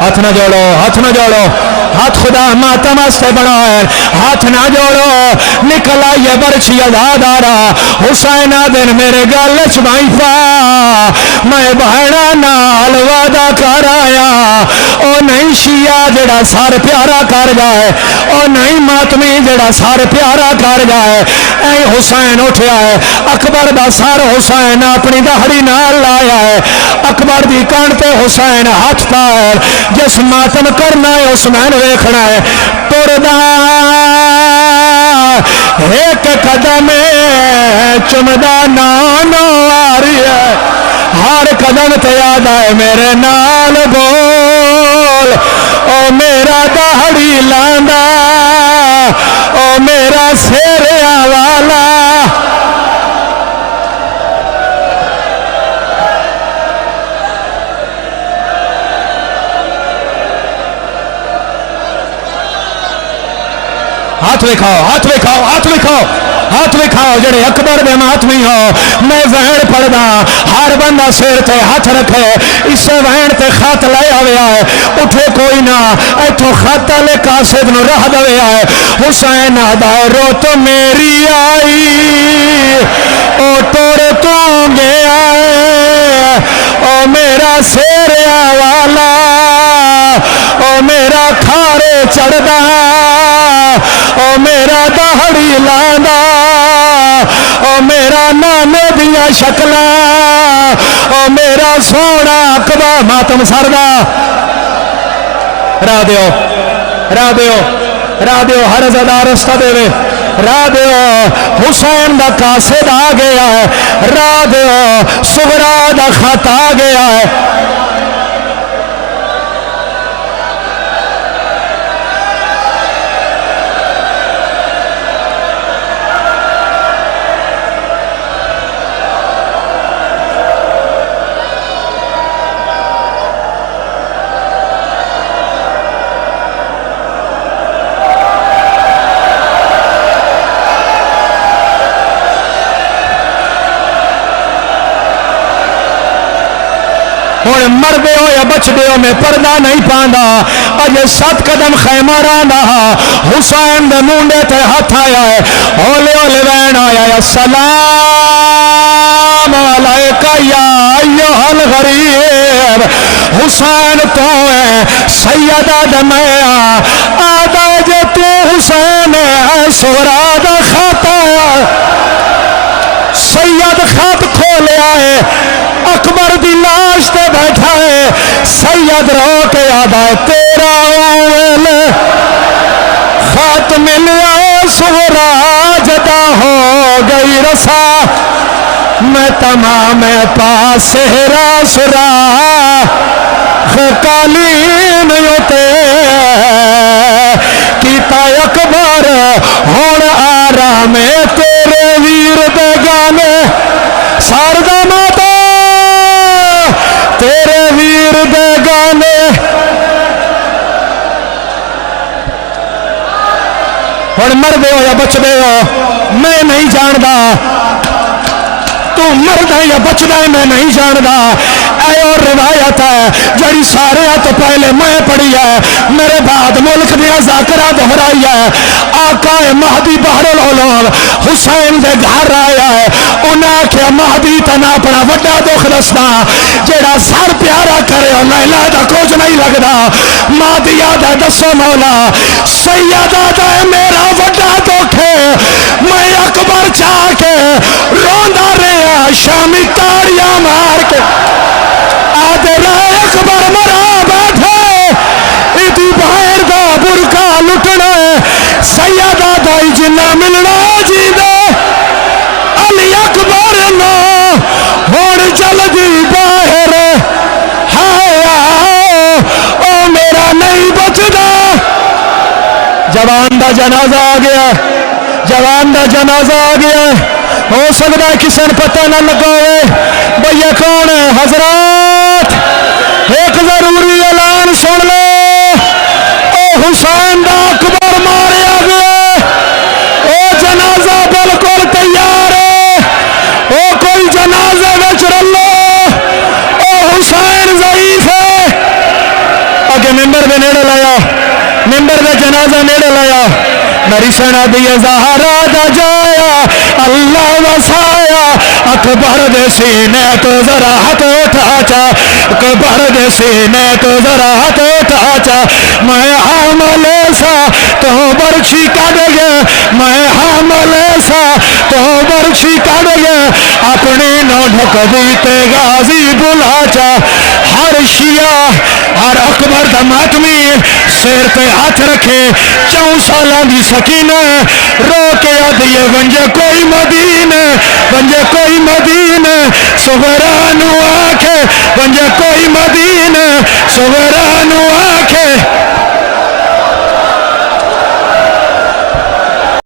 ہاتھ نہ جوڑو، ہاتھ نہ جوڑو، ہاتھ خدا ماتم سے بڑا ہے، ہاتھ نہ جوڑو، نکل آئیے برچھی آزاد آ رہا، حسین دن میرے گل چبائی پا، میں بہنا نال وعدہ کر آیا، او نہیں شیعہ جڑا سار پیارا کر جائے، او نہیں ماتمی جڑا سار پیارا کر جائے، اے حسین اٹھیا ہے، اکبر دا سار حسین اپنی دہڑی نال لایا ہے، اکبر دی کانٹے حسین ہاتھ پار، جس ماتم کرنا ہے اس میں ویکھنا ہے، تردہ ایک قدم چمدہ نانو آ رہی ہے، ہر قدم تے یاد آئے میرے نال بول، او میرا دہڑی لاندا، او میرا سیریا والا۔ ہاتھ وکھاؤ، ہاتھ وکھاؤ، ہاتھ وکھاؤ، ہاتھ وکھاؤ جڑے اکبر دے ماتمی ہو، میں وین پڑھدا، ہر بندہ سیر تے ہاتھ رکھے، اس وین تے خط لے آویا ہے، اٹھے کوئی نہ، ایتھو خط لے قاصد نو رہ دویا ہے، حسین آدھائے رو تو میری آئی، او ٹور تو گیا ہے، او میرا سیریا والا، او میرا کھارے چڑھدا، او میرا دہڑی لاندا، او میرا نانے دیا شکلا، او میرا سونا اکبا ماتم سردا۔ راہ دیو، راہ دیو، راہ دیو، ہر زدہ رستہ دے وے، راہ دیو، حسین دا قاصد آ گیا ہے، راہ دیو، سغرا دا خط آ گیا ہے۔ ہوں مردے ہو یا بچدے ہو میں پردہ نہیں پاندا اجے 7 قدم خیمہ رہندا حسین دے مونڈے تے ہاتھ آیا ہے ہولے ہولے وین آیا ہے السلام علیکہ یا ایھا الغریب حسین تو ہے سیدہ دمیا آدھا جے تو حسین ہے سورا دا خطا سید خط کھولیا ہے اکبر دی لاش تے بیٹھا ہے سید رو کے آدھا ہے تیرا اول خط ملیا سورا جدا ہو گئی رسا میں تمام پاس سہرا سرا قالین یوتے کیتا اکبر ہون آرام تیرے ویر دے گانے ساردا ماتا تیرے ویر دے گانے ہن مردے ہو یا بچدے ہو میں نہیں جاندا تو مرد ہے یا بچنا ہے میں نہیں جاندا اے اور روایت ہے جڑی سارے تو پہلے میں پڑھی ہے میرے بعد ملک دیا ذاکرہ دہرائی ہے آقا مہدی بحر العلوم حسین دے گھر آیا ہے انہاں کیا مہدی تنا اپنا وڈا دکھ دسنا جڑا سر پیارا کرے اور لیلا دا کچھ نہیں لگدا مہدی آدھا دسو مولا سیدہ دا میرا وڈا دکھ ہے میں اکبر چاہ کے روندا رہا شامی تاڑیاں مار کے آدھے رائے اکبر مرا بیٹھے ایدی باہر دا برکا لٹنا سیدہ دائی جنہ ملنا جی دے علی اکبر نو ہون جلدی باہر ہائے او میرا نہیں بچدا جوان دا جنازہ آ گیا جوان دا جنازہ آ گیا ہو سکتا ہے کسی نے پتہ نہ لگا ہوئے بھیا کون ہے حضرات ایک ضروری اعلان سن لو او حسین دا اکبر ماریا گیا او جنازہ بالکل تیار ہے او کوئی جنازے وچ رلو او حسین ضعیف ہے اگے ممبر دے نیڑے لایا ممبر دے جنازہ نیڑے لایا میری سنا دیئے زہرا دا جایا اللہ وسایا اکبر دے سینے تو ذرا ہاتھ اٹھا اکبر دے سینے تو ذرا ہاتھ اٹھا میں حامل سا تو برچی کڑ گیا میں حامل سا تو برچی کڑ گیا اپنی نو ڈھک دیتے غازی بلا چا ہر شیعہ ہر اکبر دا ماتمی سیر پہ ہاتھ رکھے 4 سالہ دی سکینہ رو کے آدھیے ونجے کوئی مدینہ ونجے کوئی مدینہ صغرانو آکھے ونجے کوئی مدینہ صغرانو آکھے